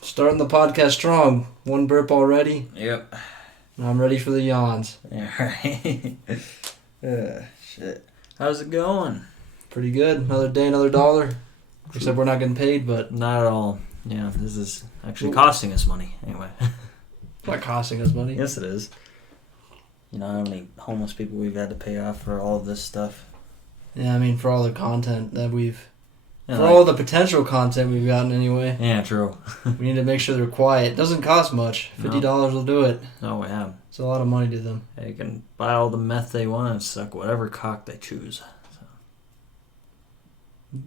Starting the podcast strong. One burp already. Yep. I'm ready for the yawns. Yeah, right. Shit. How's it going? Pretty good. Another day, another dollar. Except we're not getting paid, but... Not at all. Yeah, this is actually costing us money, anyway. It's not costing us money. Yes, it is. You know how many homeless people we've had to pay off for all of this stuff? Yeah, I mean, for all the content that we've... Yeah, for all the potential content we've gotten anyway. Yeah, true. We need to make sure they're quiet. It doesn't cost much. $50 will do it. Oh, yeah. It's a lot of money to them. They can buy all the meth they want and suck whatever cock they choose. So.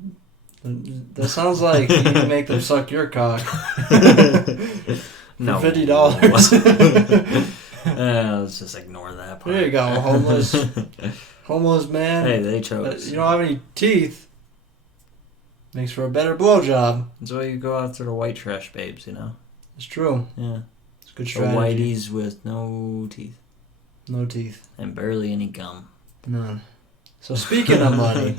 That sounds like you can make them suck your cock. No. For $50. Let's just ignore that part. There you go, homeless man. Hey, they chose. You don't have any teeth. Makes for a better blowjob. That's why you go after the white trash babes, you know? It's true. Yeah. It's a good The strategy. whiteys with no teeth. No teeth. And barely any gum. None. So speaking of money,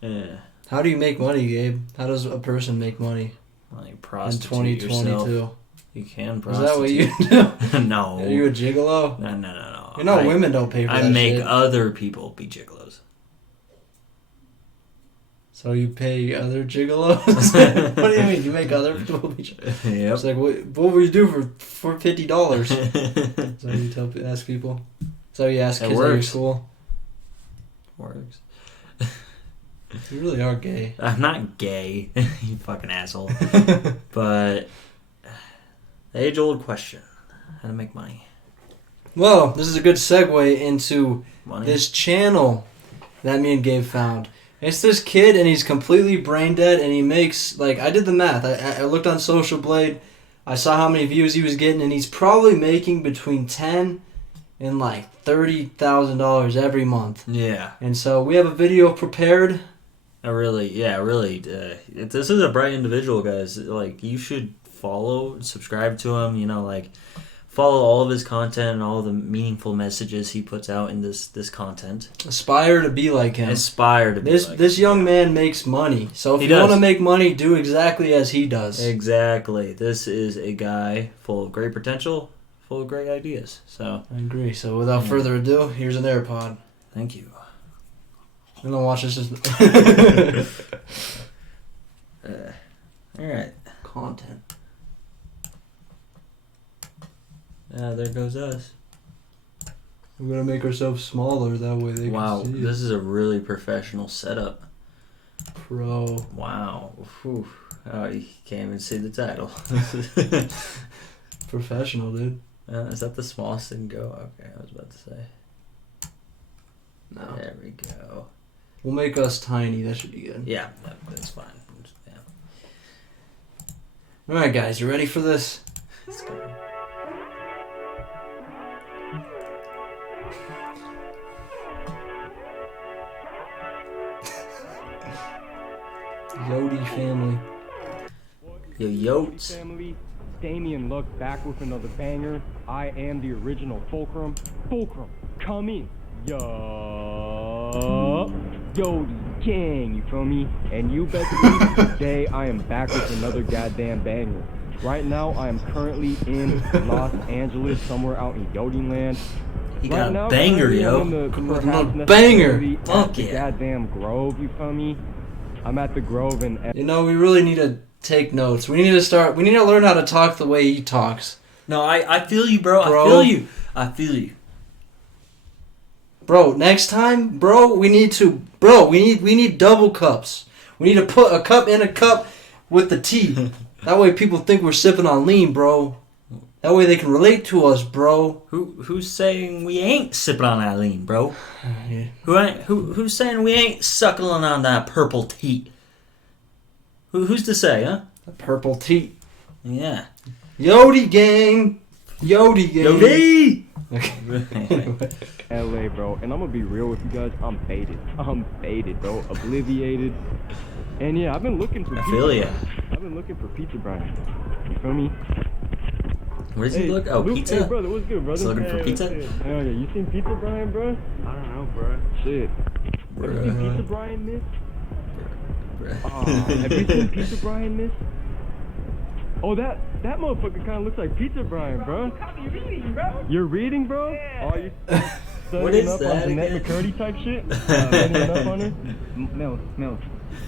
Yeah. how do you make money, Gabe? How does a person make money Well, you in prostitute 2022? yourself. You can Is prostitute. that what you do? No. Are you a gigolo? No. You know women don't pay for I that make shit. other people be gigolos. So you pay other gigolos? What do you mean? You make other people be gigolos? Yep. It's like, what would you do for $50? So you ask people? So you ask It kids at your works. school? Works. You really are gay. I'm not gay, you fucking asshole. But the age-old question: how to make money? Well, this is a good segue into Money. this channel that me and Gabe found. It's this kid, and he's completely brain dead, and he makes, like, I did the math. I looked on Social Blade. I saw how many views he was getting, and he's probably making between $10,000 and, like, $30,000 every month. Yeah. And so we have a video prepared. Really. This is a bright individual, guys. Like, you should follow, subscribe to him. You know, like, follow all of his content and all the meaningful messages he puts out in this content. Aspire to be like him. Aspire to be like This young man makes money. So if He you want to does. make money, do exactly as he does. Exactly. This is a guy full of great potential, full of great ideas. So, I agree. So without further ado, here's an AirPod. thank you. I'm gonna watch this as All right. content. There goes us. We're gonna make ourselves smaller, that way they Wow, can see this is a really professional setup. Pro. Wow. Whew. Oh, you can't even see the title. Professional, dude. Is that the smallest thing go? Okay, I was about to say. No. There we go. We'll make us tiny, that should be good. Yeah, that's fine. Yeah. Alright guys, you ready for this? Let's go. Yodi family. Yo, Yotes. Family, Damien Luck back with another banger. I am the original Fulcrum. Fulcrum, come in. Yodi gang, you feel me? And you better believe today I am back with another goddamn banger. Right now I am currently in Los Angeles, somewhere out in Yodi land. He Right got a now, banger, currently, yo. I'm in the Come on, perhaps another banger. necessarily Fuck at the yeah. goddamn Grove, you feel me? I'm at the Grove and You know, we really need to take notes. We need to learn how to talk the way he talks. No, I feel you, bro. Bro. I feel you. Bro, next time, we need double cups. We need to put a cup in a cup with the tea. That way people think we're sipping on lean, bro. That way they can relate to us, bro. Who's saying we ain't sipping on that lean, bro? Yeah. Who's saying we ain't suckling on that purple tea? Who's to say, huh? The purple tea. Yeah. Yodi gang. Yodi gang. Yodi! Okay. LA, bro, and I'm gonna be real with you guys. I'm faded, bro. Obliviated. And yeah, I've been looking for I feel ya. I've been looking for Pizza Brian. You feel me? Where does he look? Oh, Luke, pizza? Hey, brother, what's good, brother? He's looking for Hey, pizza? shit. Hell yeah, you seen Pizza Brian, bro? I don't know, bro. Shit. Have you seen Bruh. Pizza Brian, miss? bro. Have you seen Pizza Brian, miss? Oh, that motherfucker kind of looks like Pizza Brian, bro. You're reading, bro. You're reading, bro? Yeah. Oh, you What studying is up that on Jeanette again? McCurdy type shit? Studying up on her? Mills.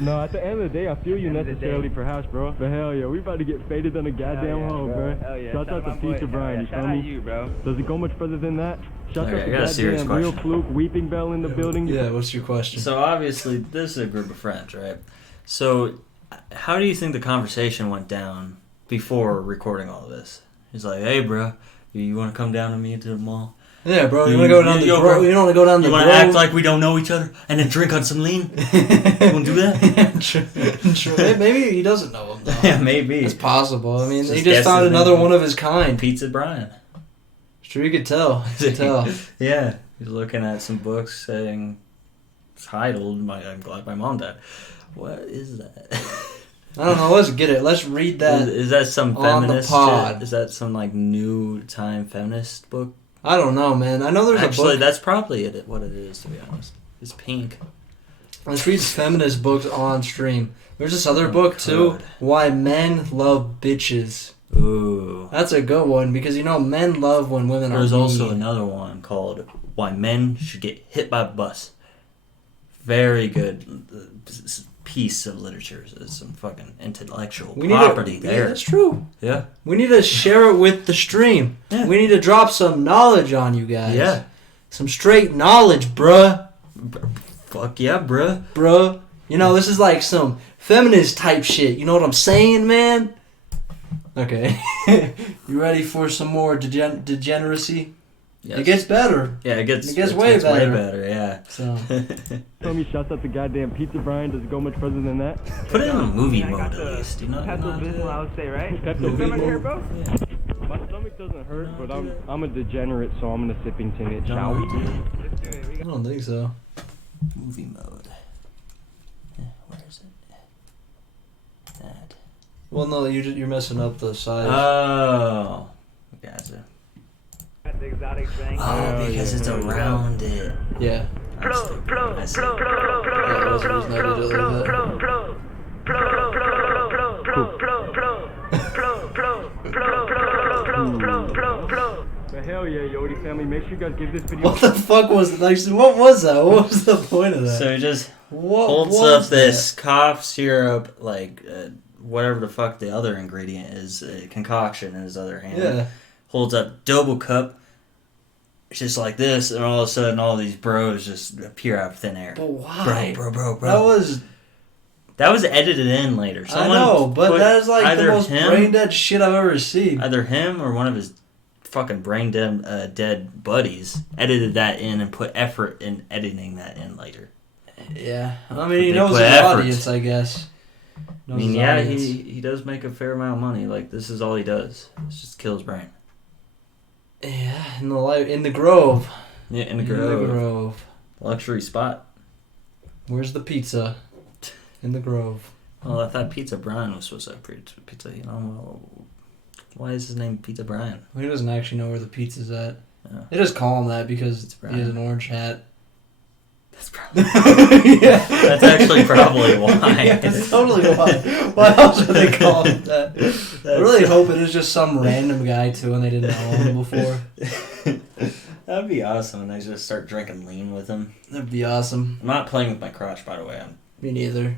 No, at the end of the day, I feel you End of the necessarily day. perhaps, bro. But hell yeah, we about to get faded on a goddamn yeah, hole, bro. bro. Hell yeah. Shout out to my boy. Pizza Brian, you Shout feel out me? you, bro. Does it go much further than that? Shout Okay, out I to got a serious goddamn Real question. Fluke, Weeping Bell in the building. Yeah, what's your question? So obviously, this is a group of friends, right? So, how do you think the conversation went down before recording all of this? He's like, "Hey, bro, you want to come down to me to the mall? Yeah, bro, you want to go down the Yo, Grove? bro, You want to go down the You want Grove? to act like we don't know each other and then drink on some lean? You want to do that? True. Maybe he doesn't know him, though. Yeah, maybe. It's possible. I mean, Just he guess just found his another name. one of his kind. Pizza Brian. Sure, you could tell. You could tell. Yeah, he's looking at some books saying, titled, I'm glad my mom died. What is that? I don't know. Let's get it. Let's read that. Is that some on the feminist pod. shit? Is that some like new time feminist book? I don't know, man. I know there's Actually, a book. that's probably what it is, to be honest. It's pink. Let's read feminist books on stream. There's this other Oh, book, too. God. Why Men Love Bitches. Ooh. That's a good one because, you know, men love when women are There's also mean. another one called Why Men Should Get Hit by a Bus. Very good piece of literature. It's some fucking intellectual property Yeah, there. that's true. Yeah. We need to share it with the stream. Yeah. We need to drop some knowledge on you guys. Yeah. Some straight knowledge, bruh. Fuck yeah, bruh. Bruh. You know, this is like some feminist type shit. You know what I'm saying, man? Okay. You ready for some more degeneracy? Yes. It gets better. Yeah, it gets way better. way better, yeah. So, Tell me, shouts out to goddamn Pizza Brian. Does it go much further than that? Put it in a movie I got mode at the least. You know what Pepto I'm Bismol, I would say, right? Pepto You remember Bismol. here, bro? My stomach doesn't hurt, but I'm a degenerate, so I'm gonna sippington it. Shall we? Let's do it. We I don't think so. Movie mode. Yeah, where is it? That. Well, no, you're messing up the size. Oh. Gotcha. got the exotic thing. Oh, because it's around it. Yeah. I see. I see. But hell yeah, Yodi family, make sure you guys give this video. What the fuck was it? Like, what was that? What was the point of that? So he just what holds was up this cough syrup, like whatever the fuck the other ingredient is, concoction in his other hand. Yeah. Holds up double cup, just like this, and all of a sudden all these bros just appear out of thin air. But why? Bro. That was. That was edited in later. I know, but put that is like the either most brain dead shit I've ever seen. Either him or one of his fucking brain dead buddies edited that in and put effort in editing that in later. Yeah. I mean, But he they knows put his effort. audience, I guess. I Knows mean, his yeah, audience. he does make a fair amount of money. Like, this is all he does. It's just kill his brain. Yeah, in the Grove. Yeah, in the In the Grove. Grove. Luxury spot. Where's the pizza? In the Grove. Well, I thought Pizza Brian was supposed to have pizza, you know. Why is his name Pizza Brian? He doesn't actually know where the pizza's at. Yeah. They just call him that because It's he has an orange hat. That's probably... Yeah. That's actually probably why. Yeah, that's totally why. Why else would they call him that? I really hope it is just some random guy too and they didn't know him before. That'd be awesome, and I just start drinking lean with him. That'd be awesome. I'm not playing with my crotch, by the way. Me neither.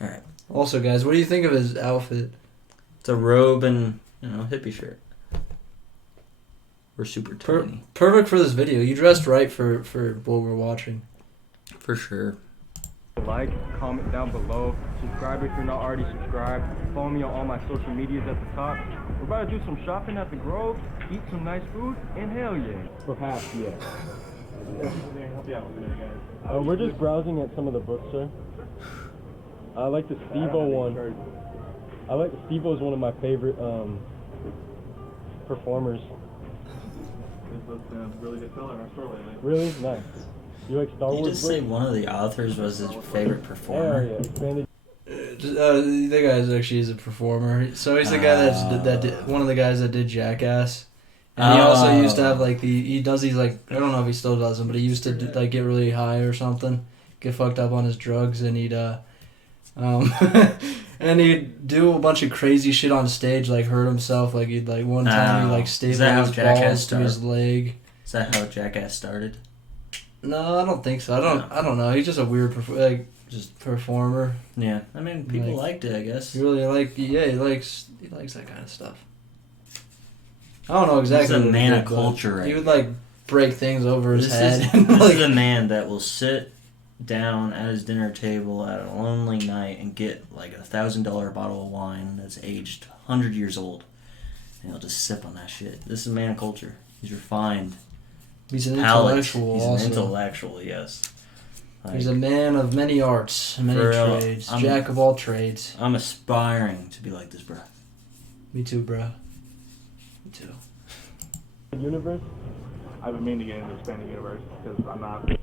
Alright. Also, guys, what do you think of his outfit? It's a robe and, hippie shirt. We're super tiny. Perfect for this video. You dressed right for what we're watching. For sure. Like, comment down below, subscribe if you're not already subscribed, follow me on all my social medias at the top. We're about to do some shopping at the Grove, eat some nice food, and hell yeah. Perhaps, yeah. We're just browsing at some of the books, sir. I like the Steve-O one. I like the Steve-O is one of my favorite performers. It's a really good seller in our store lately. Really? Nice. You like Star You Wars? just say one of the authors was his favorite Hell performer. yeah. Expanded. The guy actually is a performer. So he's the guy that did, one of the guys that did Jackass, And he also used to Oh. have like he does these like I don't know if he still does them, but he used to like get really high or something, get fucked up on his drugs, and he'd and he'd do a bunch of crazy shit on stage, like hurt himself. Like he'd like one time he Oh. like Is stapled that how his Jackass balls to his leg. Is that how Jackass started? No, I don't think so. I don't know. He's just a weird just performer. Yeah, I mean, people Like- liked it, I guess. He really he likes that kind of stuff. I don't know exactly. He's a what he man did, of but culture, He right? would like break things over his This head. is and, this like, is a man that will sit down at his dinner table at a lonely night and get like $1,000 bottle of wine that's aged 100 years old, and he'll just sip on that shit. This is a man of culture. He's refined. he's an Palate. intellectual. He's also. an intellectual, yes. Like, He's a man of many arts, many For real, trades, I'm- jack of all trades. I'm aspiring to be like this, bro. Me too, bro. Me too. Universe? I've been meaning to get into expanding universe because I'm not a huge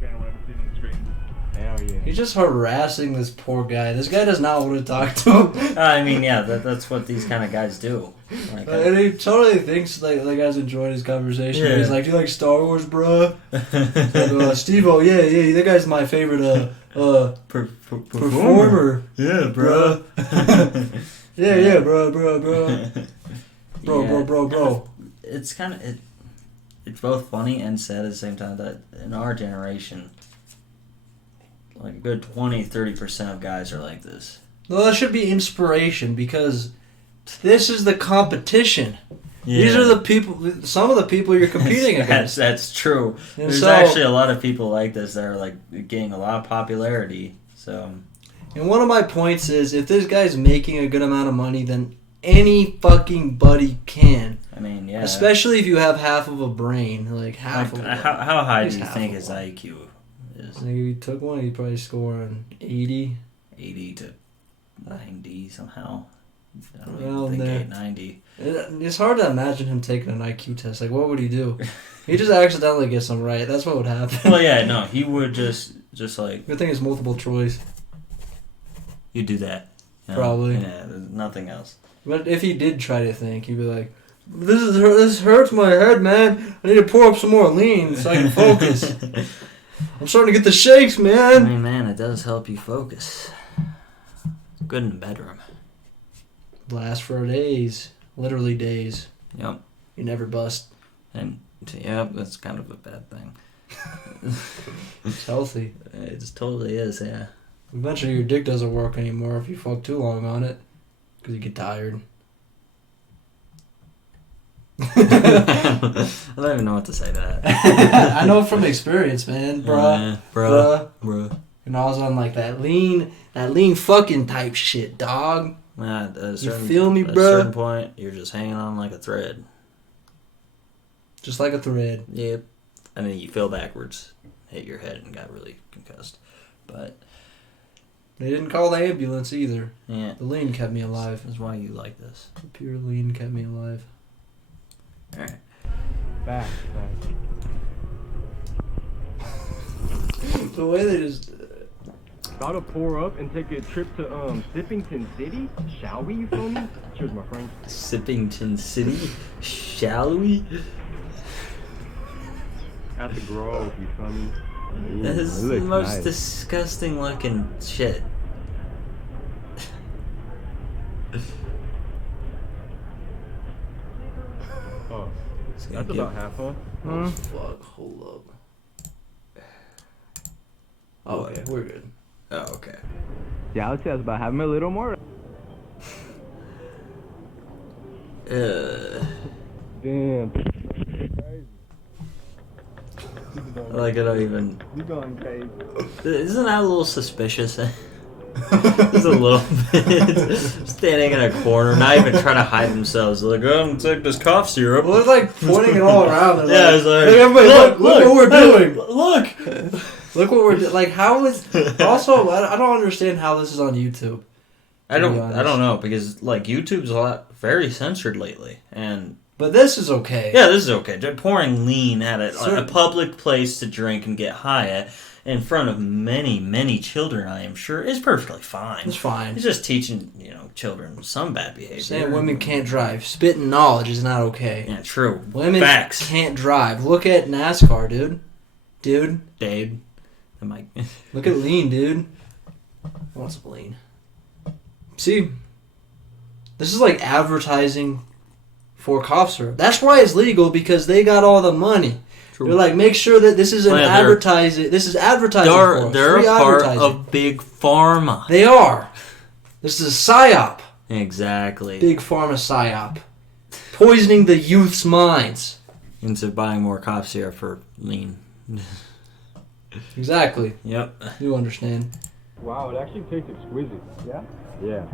fan of what I've seen on the screen. Hell yeah. He's just harassing this poor guy. This guy does not want to talk to him. I mean, yeah, that's what these kind of guys do. Like, And he totally thinks like the guy's enjoying his conversation. Yeah. He's like, "Do you like Star Wars, bro?" Steve-O, yeah, that guy's my favorite performer. Yeah, bro. Yeah, bro. Yeah, Bro. It's kind of it's both funny and sad at the same time that in our generation, like a good 20-30% of guys are like this. Well, that should be inspiration because this is the competition. These are the people. Some of the people you're competing against. That's true. And There's so- actually a lot of people like this that are like getting a lot of popularity. So And one of my points is, if this guy's making a good amount of money, then any fucking buddy can. I mean, yeah. Especially if you have half of a brain, like half Like, of. how high He's do you half think of his one. IQ is? If he took one, he'd probably score an 80. 80 to 90 somehow. I don't Around even think there. 890. It's hard to imagine him taking an IQ test. Like, what would he do? He just accidentally gets them right. That's what would happen. Well, yeah, no, he would just like Good thing it's multiple choice. you do that. You know? Probably. Yeah, there's nothing else. But if he did try to think, he'd be like, "This hurts my head, man. I need to pour up some more lean so I can focus. I'm starting to get the shakes, I man." mean, man, it does help you focus. Good in the bedroom. Last for days, literally days. Yep. You never bust. And yep, that's kind of a bad thing. It's healthy. It just totally is, yeah. Eventually, your dick doesn't work anymore if you fuck too long on it, because you get tired. I don't even know what to say to that. I know from experience, man, bruh. Bruh. And I was on like that lean fucking type shit, dog. Nah, at a certain, feel me, at a bruh? certain point, you're just hanging on like a thread. Just like a thread. Yep. And then you fell backwards, hit your head, and got really concussed. But, They didn't call the ambulance either. yeah. The lean kept me alive. That's why you like this. The pure lean kept me alive. Alright. Back. The way they just. About to pour up and take a trip to Sippington City? Shall we, you feel me? Cheers, my friend. Sippington City? Shall we? At the Grove, you feel me? Ooh, That is it the looks most nice. disgusting looking shit. Oh, It's gonna that's give- about half, huh? Oh, fuck. Hold up. Oh, okay, we're good. Oh, okay. Yeah, I would say that's about having a little more. Damn. Like, I don't even. You going crazy. Isn't that a little suspicious? Just a little bit. Standing in a corner, not even trying to hide themselves. Like, oh, I'm gonna take this cough syrup. Well, they're like pointing it all around. They're Yeah, like, it's like, "Hey, everybody, look what we're doing. Look! Look what we're doing. Like, how is. Also, I don't understand how this is on YouTube. I To be don't honest. know, because, like, YouTube's very censored lately. And, But this is okay. yeah, this is okay. Just pouring lean at a Certain- public place to drink and get high at in front of many, many children, I am sure, is perfectly fine. It's fine. It's just teaching, children some bad behavior. Saying women can't drive. Spitting knowledge is not okay. Yeah, true. Women Facts. can't drive. Look at NASCAR, dude. Dave. The mic. Look at lean, dude. I want some lean. See, this is like advertising for cough syrup. That's why it's legal, because they got all the money. True. They're like, make sure that this is an Yeah, advertising. This is advertising for us. They're Free a part advertising. of Big Pharma. They are. This is a psyop. Exactly. Big pharma psyop. Poisoning the youth's minds. Into buying more cough syrup for lean. Exactly. Yep. You understand. Wow, it actually tastes exquisite. Yeah? Yeah.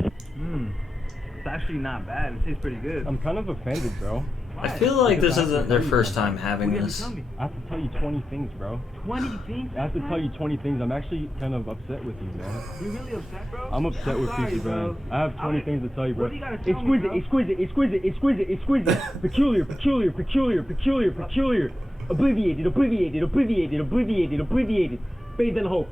It's actually not bad. It tastes pretty good. I'm kind of offended, bro. I feel like this isn't their first time having this. I have to tell you 20 things, bro. 20 things? I have to tell you 20 things. I'm actually kind of upset with you, man. You're really upset, bro? I'm upset with sorry, you, bro. man. I have 20 things to tell you, bro. What do you gotta tell me, Exquisite, bro? exquisite. Peculiar. Abbreviated. Fades in the hole.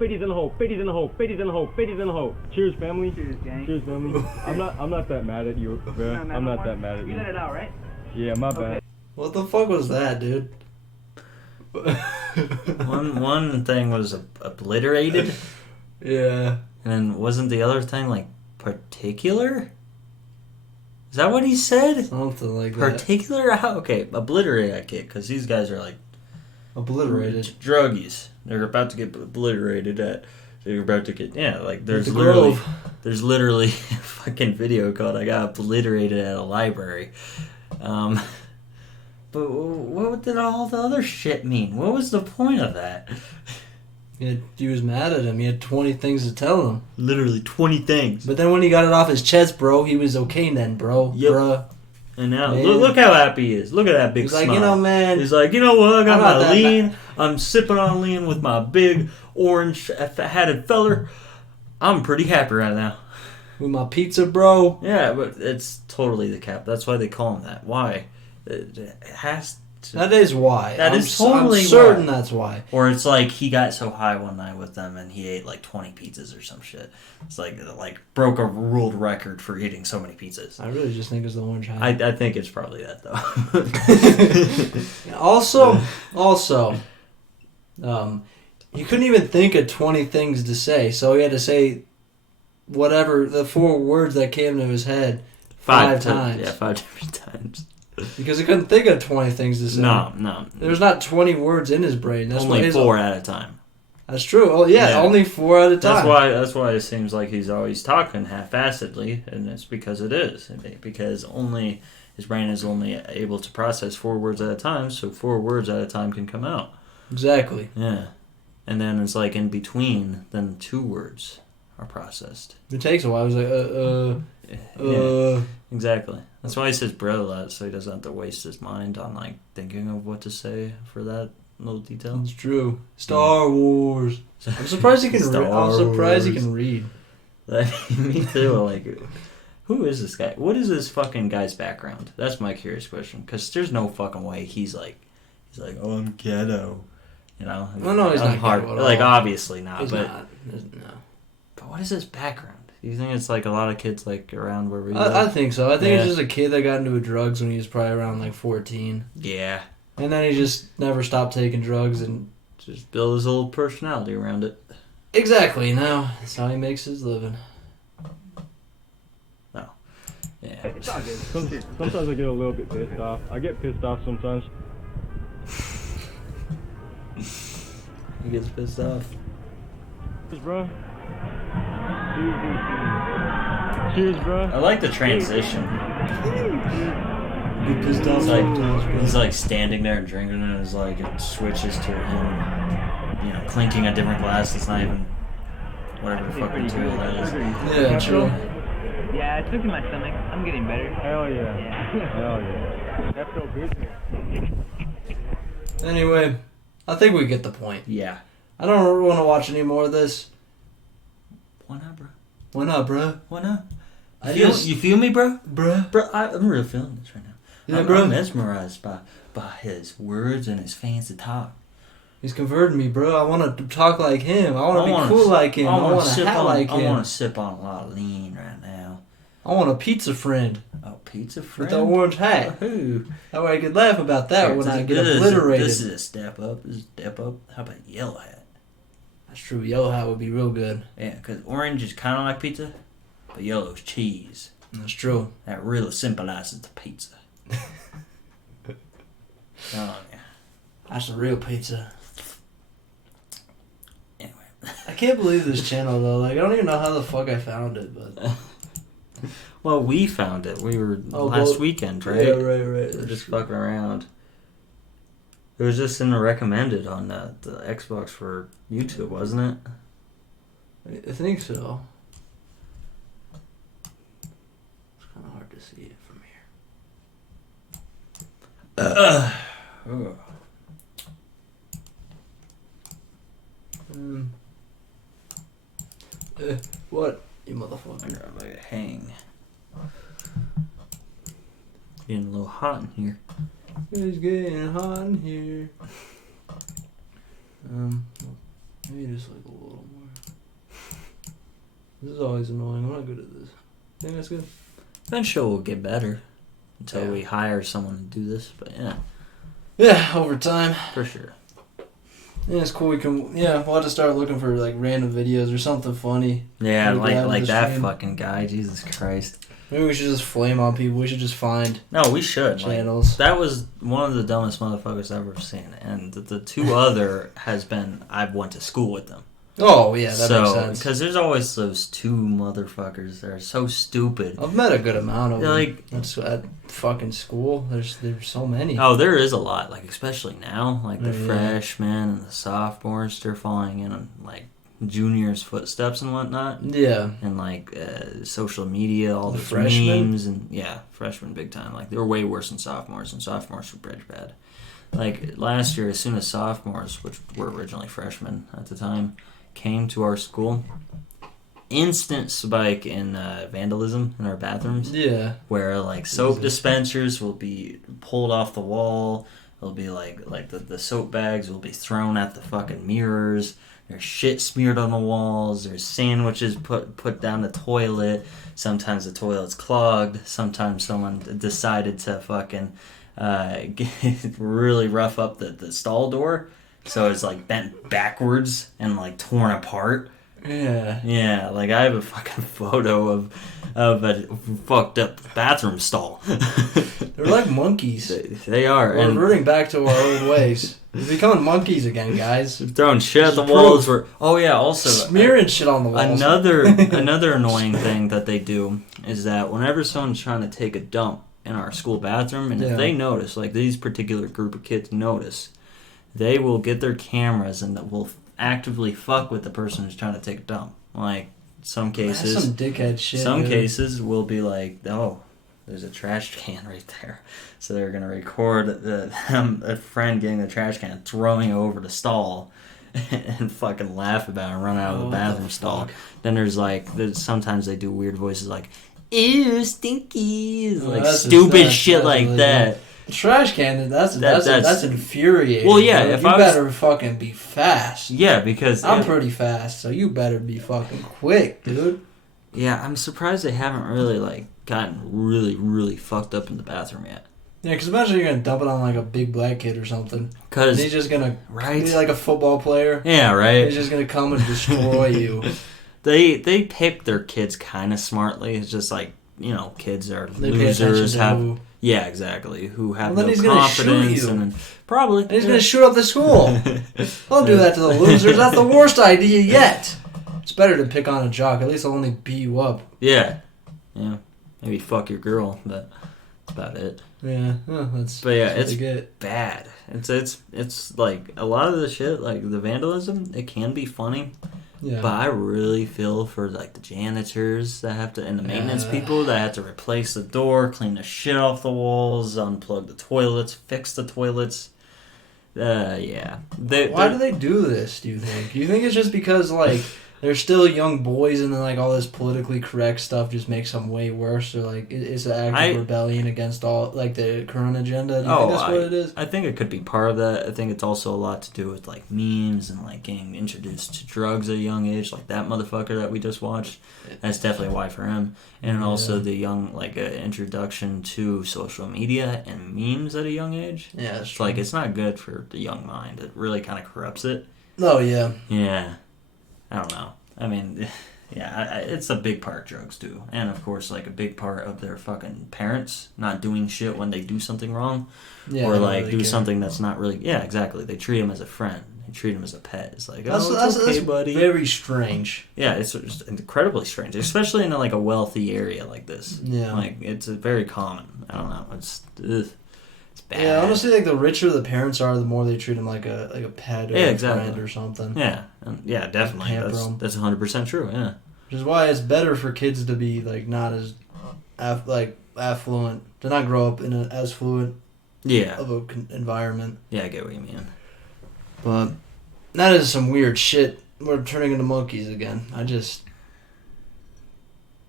Cheers, family. Cheers, gang. Cheers, family. I'm not that mad at you, bro. I'm not that mad at You you. let it out, right? Yeah, my bad. What the fuck was that, dude? One thing was obliterated, Yeah. and then wasn't the other thing like particular? Is that what he said? Something like that. Particular? Okay, obliterate I get, because these guys are like Obliterated. druggies. They're about to get obliterated at. They're about to get there's The literally Grove. there's literally a fucking video called "I got obliterated at a library." But what did all the other shit mean? What was the point of that? He was mad at him. He had 20 things to tell him. Literally 20 things. But then when he got it off his chest, bro, he was okay then, bro. Yep. Bruh. And now Man. look how happy he is. Look at that big He's smile. like, man. He's like, you know what? I got I'm not my that lean. I'm sipping on lean with my big orange-hatted feller. I'm pretty happy right now. With my pizza, bro. Yeah, but it's totally the cap. That's why they call him that. Why? It has to. That is why. That I'm is totally I'm certain why. that's why. Or it's like he got so high one night with them and he ate like 20 pizzas or some shit. It's like broke a world record for eating so many pizzas. I really just think it's the orange hat. I think it's probably that though. Also, he couldn't even think of 20 things to say, so he had to say whatever the 4 words that came to his head five times. Yeah, 5 different times. Because he couldn't think of 20 things to say. No. There's not 20 words in his brain. That's Only why 4 at a time. That's true. Oh yeah, Yeah. only 4 at a time. That's why it seems like he's always talking half-assedly, and it's because it is. Because only his brain is only able to process 4 words at a time, so 4 words at a time can come out. Exactly. Yeah. And then it's like in between, then 2 words are processed. It takes a while. I was like, Yeah, exactly. That's why he says bro a lot, so he doesn't have to waste his mind on like thinking of what to say for that little detail. It's true. Star Wars. I'm surprised he can read. I'm surprised he can read. Me too. Like, who is this guy? What is this fucking guy's background? That's my curious question. Because there's no fucking way he's like, oh, I'm ghetto. You know? No, he's I'm not hard. ghetto at Like, all. obviously not. He's but not. No. But what is his background? Do you think it's like a lot of kids like around where we I live? think so. I think Yeah. it's just a kid that got into drugs when he was probably around like 14. Yeah. And then he just never stopped taking drugs and... Just build his little personality around it. Exactly. Now, that's how he makes his living. Yeah. It's all good. Sometimes I get a little bit pissed off. I get pissed off sometimes. He gets pissed off. Cheers, bro. Cheers, bro. I like the transition. Get pissed off It's like sometimes, bro. he's like standing there and drinking, and it's like it switches to him, clinking a different glass. That's not even whatever the fuck material that is. Yeah, true. Yeah, it's in my stomach. I'm getting better. Hell yeah. Yeah. Hell yeah. That's no business. Anyway, I think we get the point. Yeah. I don't want to watch any more of this. Why not, bro? Why not, bruh? Why not? I You just... feel me, bro? Bruh. Bro, I'm really feeling this right now. Yeah, I'm bro. mesmerized by his words and his fancy talk. He's converting me, bro. I want to talk like him. I want to be wanna- cool like him. I want to sip hat on, like I him. want to sip on a lot of lean right now. I want a pizza friend Oh, pizza with friend. the orange hat. Who? That way I could laugh about that when I get obliterated. This is a step up. This is a step up. How about yellow hat? That's true. Yellow hat would be real good. Yeah, because orange is kind of like pizza, but yellow is cheese. That's true. That really symbolizes the pizza. Oh, yeah. That's a real pizza. Anyway. I can't believe this channel though. Like I don't even know how the fuck I found it, but Well, we found it. We were Oh, last well, weekend, right? yeah, right. We were just fucking around. It was just in the recommended on the Xbox for YouTube, wasn't it? I think so. It's kind of hard to see it from here. Ugh. What? You I motherfucker. got like a hang. Getting a little hot in here. It's getting hot in here. Maybe just like a little more. This is always annoying. I'm not good at this. I think that's good. Eventually we'll get better until Yeah. we hire someone to do this. But yeah, Yeah, over time. for sure. Yeah, it's cool. We'll have to start looking for like random videos or something funny. Yeah, Like that like with the that stream. fucking guy. Jesus Christ. Maybe we should just flame on people. We should just find No, we should. Like, channels. that was one of the dumbest motherfuckers I've ever seen. And the two other has been I went to school with them. Oh, yeah, that makes So, sense. because there's always those two motherfuckers that are so stupid. I've met a good amount of They're them. like- At fucking school. There's so many. Oh, there is a lot, like especially now, like the Yeah. freshmen and the sophomores, they're following in on like juniors' footsteps and whatnot, Yeah. and like social media, all The the freshmen? memes, and yeah, freshmen big time. Like they're way worse than sophomores, and sophomores were pretty bad. Like last year, as soon as sophomores, which were originally freshmen at the time, came to our school, instant spike in vandalism in our bathrooms. Yeah. Where like soap Jesus. dispensers will be pulled off the wall. It'll be like the soap bags will be thrown at the fucking mirrors. There's shit smeared on the walls. There's sandwiches put down the toilet. Sometimes the toilet's clogged. Sometimes someone decided to fucking really rough up the stall door, so it's like bent backwards and like torn apart. Yeah. Yeah, like I have a fucking photo of a fucked up bathroom stall. They're like monkeys. They are, We're and reverting back to our old ways. We're becoming monkeys again, guys. throwing shit at the This is walls. proof. Oh yeah, also Smearing shit on the walls. another annoying thing that they do is that whenever someone's trying to take a dump in our school bathroom, and Yeah. if they notice, like these particular group of kids notice, they will get their cameras and will actively fuck with the person who's trying to take a dump. Like some That's cases, some dickhead shit. some dude. cases will be like, oh, there's a trash can right there. So they're going to record a friend getting the trash can, throwing it over the stall, and fucking laugh about it and run out of the What bathroom the stall. fuck? Then sometimes they do weird voices like, ew, stinky, Oh, like that's stupid that's shit like really that. Trash can. That's that's- infuriating. Well, yeah, bro. if you I was- better fucking be fast. Yeah, because I'm pretty fast, so you better be fucking quick, dude. yeah, I'm surprised they haven't really like gotten really, really fucked up in the bathroom yet. Yeah, because imagine you're gonna dump it on like a big black kid or something. And Cause he's just gonna right, be like a football player. yeah, right. He's just gonna come and destroy you. They pick their kids kind of smartly. It's just like, you know, kids are They pay attention losers. to Have who. yeah, exactly. Who have Well, then no he's gonna shoot confidence you. and probably And he's gonna shoot up the school. Don't do that to the losers. That's the worst idea yet. It's better to pick on a jock. At least they'll only beat you up. yeah. Maybe fuck your girl, but that's about it. Yeah, that's. But yeah, that's what it's they get. bad. It's like a lot of the shit, like the vandalism. It can be funny. Yeah. But I really feel for like the janitors that have to, and the maintenance Yeah. people that have to replace the door, clean the shit off the walls, unplug the toilets, fix the toilets. Yeah. Why do they do this? Do you think? Do you think it's just because like they're still young boys, and then like all this politically correct stuff just makes them way worse. Or like it's an act of rebellion against all like the current agenda. Do you think that's what it is? I think it could be part of that. I think it's also a lot to do with like memes and like getting introduced to drugs at a young age, like that motherfucker that we just watched. That's definitely why for him, and also the young like introduction to social media and memes at a young age. Yeah, that's it's true. like it's not good for the young mind. It really kind of corrupts it. Oh yeah. Yeah. I don't know. I mean, yeah, it's a big part drugs do. And, of course, like, a big part of their fucking parents not doing shit when they do something wrong. Yeah, or, like, do something that's not really... Yeah, exactly. They treat him as a friend. They treat him as a pet. It's like, that's okay, buddy. Very strange. Yeah, it's just incredibly strange. Especially in, like, a wealthy area like this. Yeah. Like, it's very common. I don't know. It's bad. Yeah, honestly, like, the richer the parents are, the more they treat them like a pet or a friend or something. Yeah, yeah, definitely. That's 100% true, yeah. Which is why it's better for kids to be, like, not as, affluent, to not grow up in an as fluent of an environment. Yeah, I get what you mean. But that is some weird shit. We're turning into monkeys again.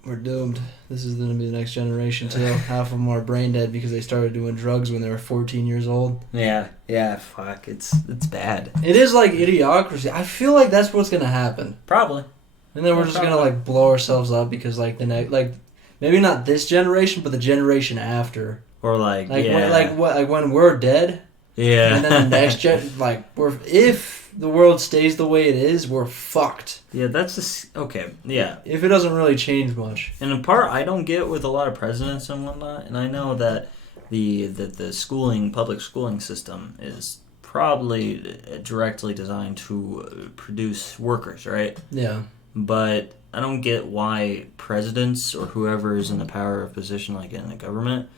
We're doomed. This is going to be the next generation, too. Half of them are brain dead because they started doing drugs when they were 14 years old. Yeah, fuck. It's bad. It is like idiocracy. I feel like that's what's going to happen. Probably. And then we're just going to, like, blow ourselves up because, like, the next... Like, maybe not this generation, but the generation after. Or, like when we're dead... Yeah. And then the next gen... Like, if the world stays the way it is, we're fucked. Yeah, that's just... Okay, yeah. If it doesn't really change much. And in part, I don't get with a lot of presidents and whatnot, and I know that the public schooling system is probably directly designed to produce workers, right? Yeah. But I don't get why presidents or whoever is in the power of position, like in the government...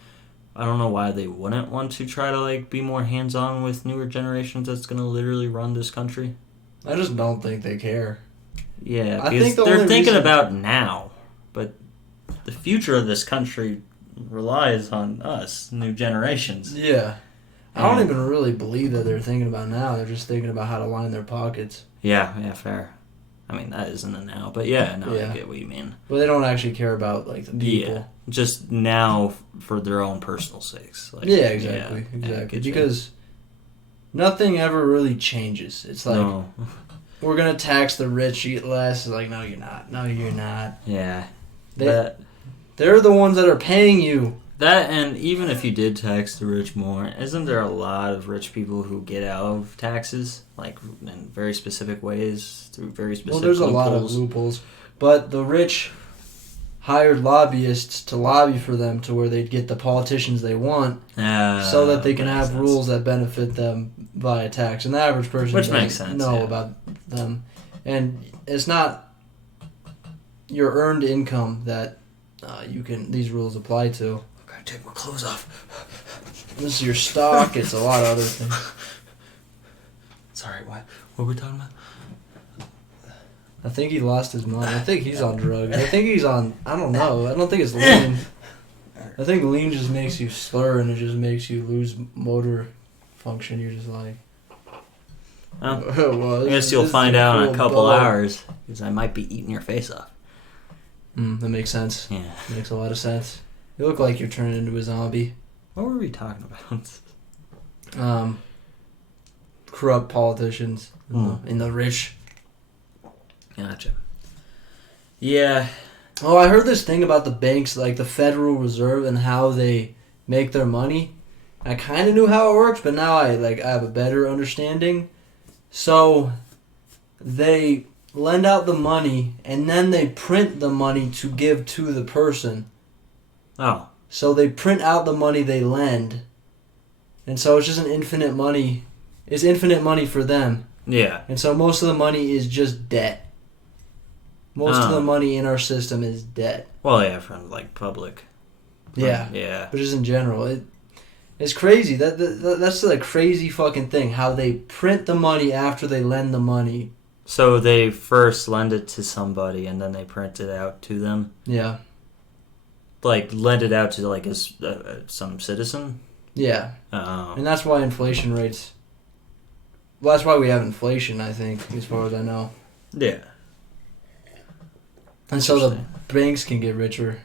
I don't know why they wouldn't want to try to like be more hands-on with newer generations that's going to literally run this country. I just don't think they care. Yeah, I because think they're thinking about now, but the future of this country relies on us, new generations. Yeah. I don't even really believe that they're thinking about now. They're just thinking about how to line their pockets. Yeah, fair. I mean, that isn't a now, but I get what you mean. But they don't actually care about, like, the people. Yeah, just now for their own personal sakes. Like, yeah, exactly. Because nothing ever really changes. It's like, we're going to tax the rich, eat less. It's like, no, you're not. No, you're not. Yeah. They're the ones that are paying you. That, and even if you did tax the rich more, isn't there a lot of rich people who get out of taxes, like in very specific ways, through very specific Well, there's loopholes? a lot of loopholes, but the rich hired lobbyists to lobby for them to where they'd get the politicians they want, so that they can have rules that benefit them via tax, and the average person doesn't know about them. And it's not your earned income that these rules apply to. Take my clothes off. This is your stock. It's a lot of other things. Sorry, what were we talking about? I think he lost his mind. I think he's on drugs. I think he's on... I don't know. I don't think it's lean. I think lean just makes you slur and it just makes you lose motor function. You're just like... Well, I guess you'll find out in a couple hours because I might be eating your face off. That makes sense. Yeah. Makes a lot of sense. You look like you're turning into a zombie. What were we talking about? Corrupt politicians and the rich. Gotcha. Yeah. Oh, I heard this thing about the banks, like the Federal Reserve and how they make their money. I kind of knew how it works, but now I have a better understanding. So they lend out the money and then they print the money to give to the person. Oh. So they print out the money they lend. And so it's just an infinite money. It's infinite money for them. Yeah. And so most of the money is just debt. Most of the money in our system is debt. Well, yeah, from like public. Yeah. Yeah. But just in general. It's crazy. That's the crazy fucking thing. How they print the money after they lend the money. So they first lend it to somebody and then they print it out to them? Yeah. Like, lend it out to, like, some citizen? Yeah. Oh. And that's why inflation rates... Well, that's why we have inflation, I think, as far as I know. Yeah. And so the Interesting. banks can get richer.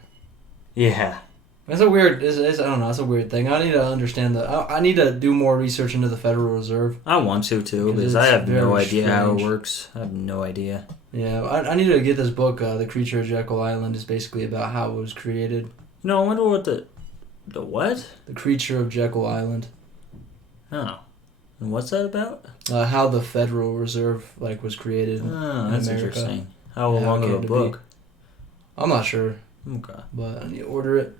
Yeah. It's a weird. I don't know. It's a weird thing. I need to understand I need to do more research into the Federal Reserve. I want to too, Because because I it's have no very idea how it strange. works. I have no idea. Yeah, I need to get this book. The Creature of Jekyll Island is basically about how it was created. No, I wonder what the what? The Creature of Jekyll Island. Oh. And what's that about? How the Federal Reserve was created. Oh, in that's America. interesting. How Yeah, how long it of a came to book? I'm not sure, Okay. but I need to order it.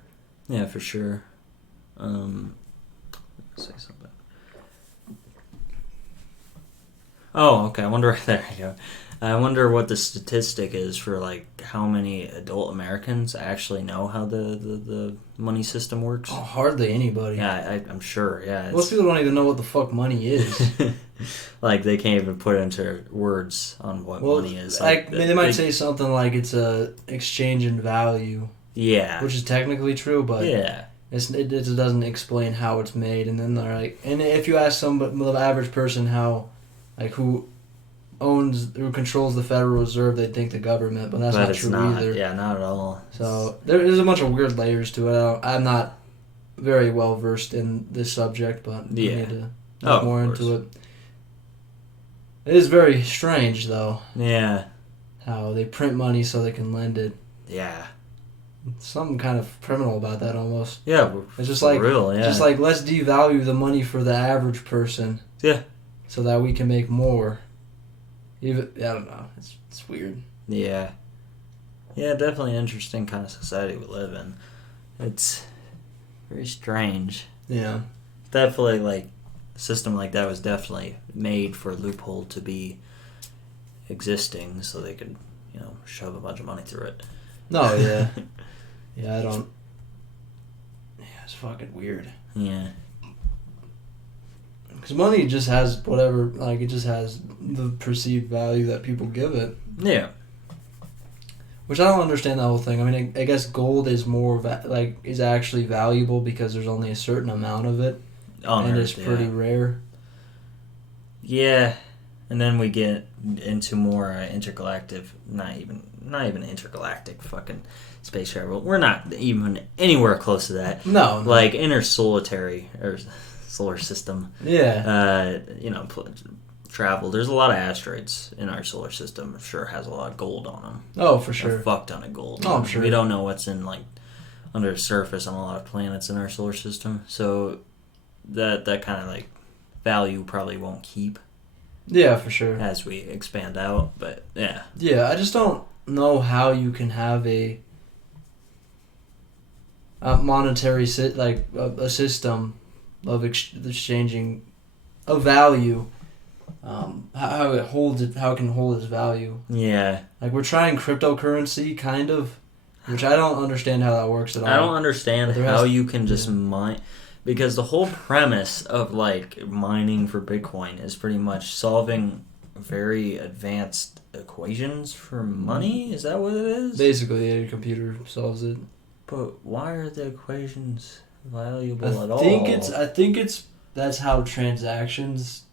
Yeah, for sure. Say something. Oh, okay. I wonder. There you go. I wonder what the statistic is for how many adult Americans actually know how the money system works. Oh, hardly anybody. Yeah, I'm sure. Yeah, Most people don't even know what the fuck money is. they can't even put into words on what Well, money is. they might say something like it's a exchange in value, yeah, which is technically true, but yeah, it doesn't explain how it's made. And then they're and if you ask the average person how, who controls the Federal Reserve, they'd think the government, but that's but not it's true not. either. Yeah, not at all. So there's a bunch of weird layers to it. I'm not very well versed in this subject, but Yeah. I need to Oh, look of more course. into it. It is very strange, though, Yeah, how they print money so they can lend it. yeah, Something kind of criminal about that, almost. yeah. It's just for like real. Yeah, just let's devalue the money for the average person. Yeah. So that we can make more. Even I don't know. It's weird. yeah, yeah. Definitely an interesting kind of society we live in. It's very strange. Yeah. Definitely, a system like that was definitely made for a loophole to be existing, so they could, shove a bunch of money through it. No. Yeah. Yeah. I don't. Yeah. It's fucking weird. Yeah. Because money just has whatever. It just has the perceived value that people give it. Yeah. Which I don't understand that whole thing. I mean, I guess gold is more is actually valuable because there's only a certain amount of it, On and Earth, it's pretty rare. Yeah, and then we get into more intergalactic, not even intergalactic fucking space travel. We're not even anywhere close to that. No. Intersolitary or solar system. Yeah. Travel. There's a lot of asteroids in our solar system. I'm sure has a lot of gold on them. Oh, for sure. A fuck ton of gold. Oh, I'm sure. We don't know what's in under the surface on a lot of planets in our solar system. So that kind of value probably won't keep Yeah, for sure. as we expand out. But yeah, Yeah, I just don't know how you can have a monetary a system of exchanging a value. How it can hold its value. yeah. We're trying cryptocurrency, kind of, which I don't understand how that works at all. I don't understand But there how has- you can just yeah. mine, because the whole premise of mining for Bitcoin is pretty much solving very advanced equations for money. Is that what it is? Basically, a computer solves it. But why are the equations valuable at I all? think that's how transactions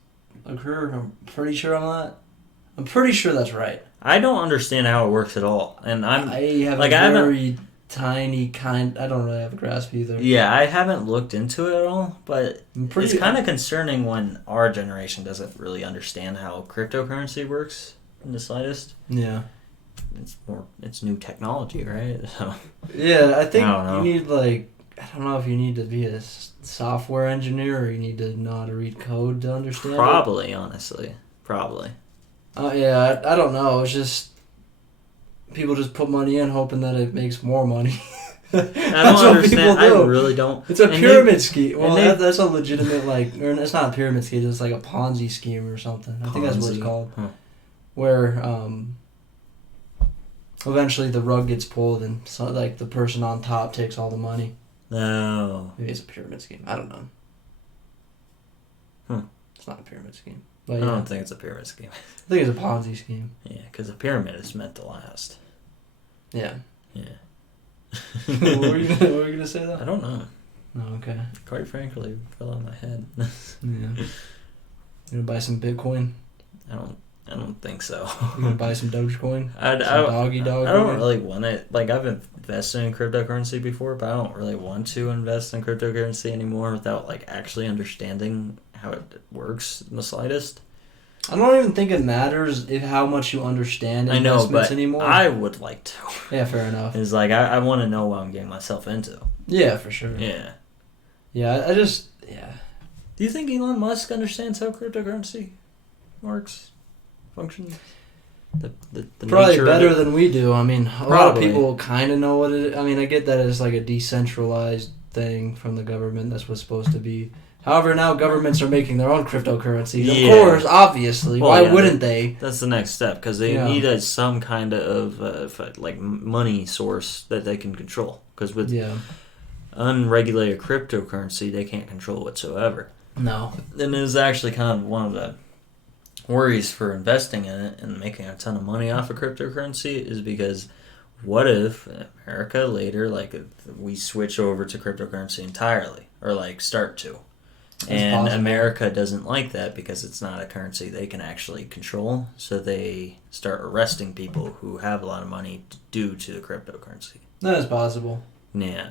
occur. I'm pretty sure I'm pretty sure that's right. I don't understand how it works at all, and I have I a haven't- very tiny kind. I don't really have a grasp either. yeah, I haven't looked into it at all. But I'm pretty. it's kind of concerning when our generation doesn't really understand how cryptocurrency works in the slightest. Yeah. It's new technology, right? So Yeah, I think I don't know. you need I don't know if you need to be a software engineer or you need to know how to read code to understand. probably, honestly, probably. Yeah, I don't know. It's just people just put money in hoping that it makes more money. I That's don't what understand. people do. I really don't. It's a And pyramid scheme. Well, and that's a legitimate or it's not a pyramid scheme. It's like a Ponzi scheme or something. I think that's what it's Ponzi? called. Huh. Where eventually the rug gets pulled and the person on top takes all the money. No. Maybe it's a pyramid scheme. I don't know. It's not a pyramid scheme. But I yeah, don't think it's a pyramid scheme. I think it's a Ponzi scheme. Yeah, because a pyramid is meant to last. Yeah. Yeah. what were you gonna say though? I don't know. No, okay. Quite frankly, it fell on my head. Yeah. You gonna buy some Bitcoin? I don't I don't think so. You gonna buy some Dogecoin? I Some doggy dog. don't coin? really want it. Like, I've invested in cryptocurrency before, but I don't really want to invest in cryptocurrency anymore without, like, actually understanding how it works in the slightest. I don't even think it matters how much you understand I know, investments but anymore. I would like to. Yeah, fair enough. It's like, I want to know what I'm getting myself into. Yeah, for sure. Yeah. Yeah, I just yeah. Do you think Elon Musk understands how cryptocurrency works, functions? The Probably nature better of it? than we do. I mean, a lot of Probably. people kind of know what it is. I mean, I get that it's like a decentralized thing from the government. That's what's supposed to be. However, now governments are making their own cryptocurrencies. Yeah. Of course, obviously. Well, Why yeah, wouldn't they? That's the next step because they Yeah. need some kind of money source that they can control. Because with Yeah. unregulated cryptocurrency, they can't control whatsoever. No. And it is actually kind of one of the worries for investing in it and making a ton of money off of cryptocurrency is because what if America later, like, if we switch over to cryptocurrency entirely or like start to? And possible. America doesn't like that because it's not a currency they can actually control. So they start arresting people who have a lot of money due to the cryptocurrency. That is possible. Yeah.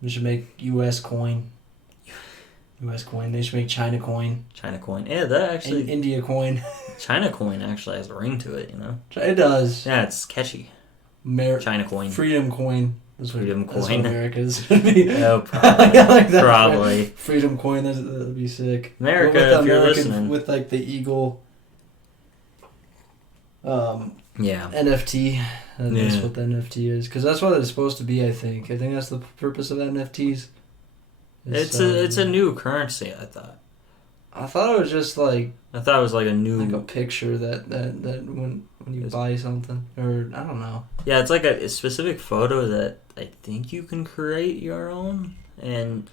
We should make U.S. coin. U.S. coin. They should make China coin. China coin. Yeah, that And actually... India coin. China coin actually has a ring to it, you know? It does. Yeah, it's catchy. China coin. Freedom coin. Freedom That's coin. what America's should be. Oh, probably. I like that. Probably. Freedom coin. That'd be sick. America, With if you're American- listening. with like the eagle. Yeah. NFT. That's Yeah. what the NFT is, because that's what it's supposed to be. I think that's the purpose of NFTs. It's a new currency, I thought. I thought it was just like I thought it was like a new... a picture that when you It's- buy something, or I don't know. Yeah, it's like a specific photo that I think you can create your own, and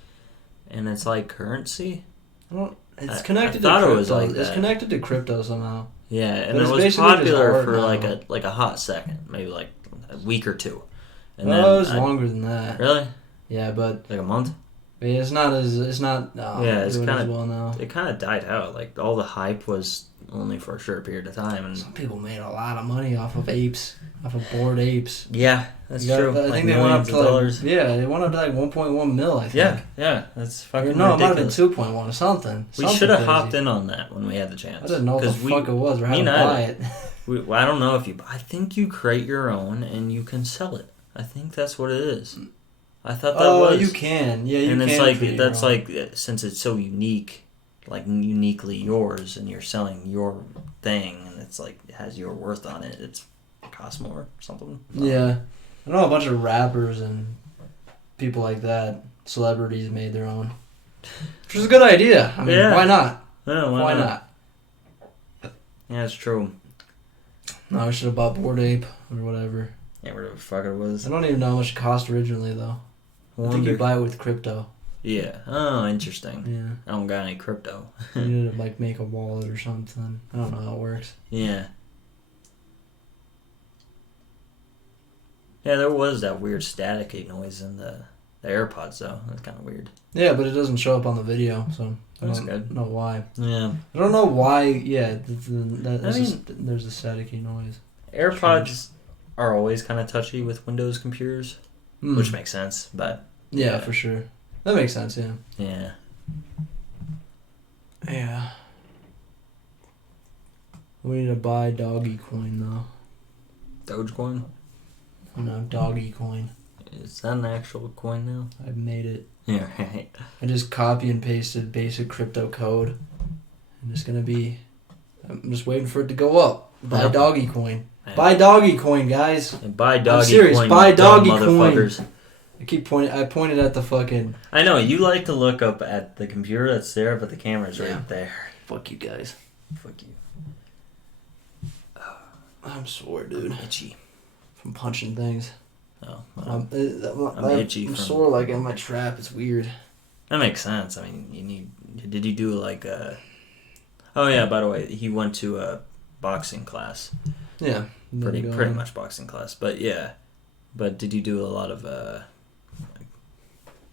it's like currency. I don't. It's I connected thought to it crypto. was like It's that. connected to crypto somehow. Yeah, and But it it's was basically just popular art for now. like a hot second, maybe like a week or two. And Oh, it was I- longer than that. Really? Yeah, but Like a month? it's not as no, Yeah, it's doing kinda- as well now. It kind of died out. Like all the hype was only for a short period of time, and Some people made a lot of money off of apes, off of bored apes. yeah, that's You got- true. I Like think they went up millions to of dollars. they went up to like 1.1 mil. I think. Yeah, that's Or fucking no, it might have been ridiculous. 2.1 or something. We Something should have crazy. hopped in on that when we had the chance. I didn't know what the 'Cause fuck it was or how me to neither. buy it. Well, I don't know if you. I think you create your own and you can sell it. I think that's what it is. I thought that Oh, was. you can. Yeah, you and can. it's like create that's your own. like since it's so unique, like uniquely yours, and you're selling your thing, and it's like it has your worth on it. It costs more or something. Yeah, I know a bunch of rappers and people like that, celebrities made their own, which is a good idea. I mean, Yeah. why not? No, Why not? Yeah, it's true. No, I should have bought Bored Ape or whatever. Yeah, whatever the fuck it was. I don't even know how much it cost originally though. I think you buy it with crypto. Yeah. Oh, interesting. Yeah. I don't got any crypto. You need to like make a wallet or something. I don't know how it works. Yeah. Yeah, there was that weird staticky noise in the AirPods, though. That's kind of weird. Yeah, but it doesn't show up on the video, so I That's don't good. know why. Yeah. I don't know why. Yeah, I mean- there's a staticky noise. AirPods are always kind of touchy with Windows computers, Hmm. which makes sense, but Yeah, yeah. for sure. That makes sense. Yeah. yeah. Yeah. We need to buy doggy coin though. Dogecoin? Oh no, doggy coin. Is that an actual coin now? I've made it. Yeah, right. I just copy and pasted basic crypto code. And it's gonna be. I'm just waiting for it to go up. Buy Yep. doggy coin. Yeah. Buy doggy coin, guys. And buy doggy serious, coin, buy you dumb doggy coin. motherfuckers. I keep pointing. I pointed at the fucking. I know, you like to look up at the computer that's there, but the camera's Yeah. right there. Fuck you guys. Fuck you. I'm sore, dude. Itchy. From punching things. Oh, I'm itchy I'm from- sore like in my trap. It's weird. that makes sense. I mean, you need. Did you do like a? Oh yeah. By the way, he went to a boxing class. Yeah. Pretty Then go- much boxing class. But yeah. But did you do a lot of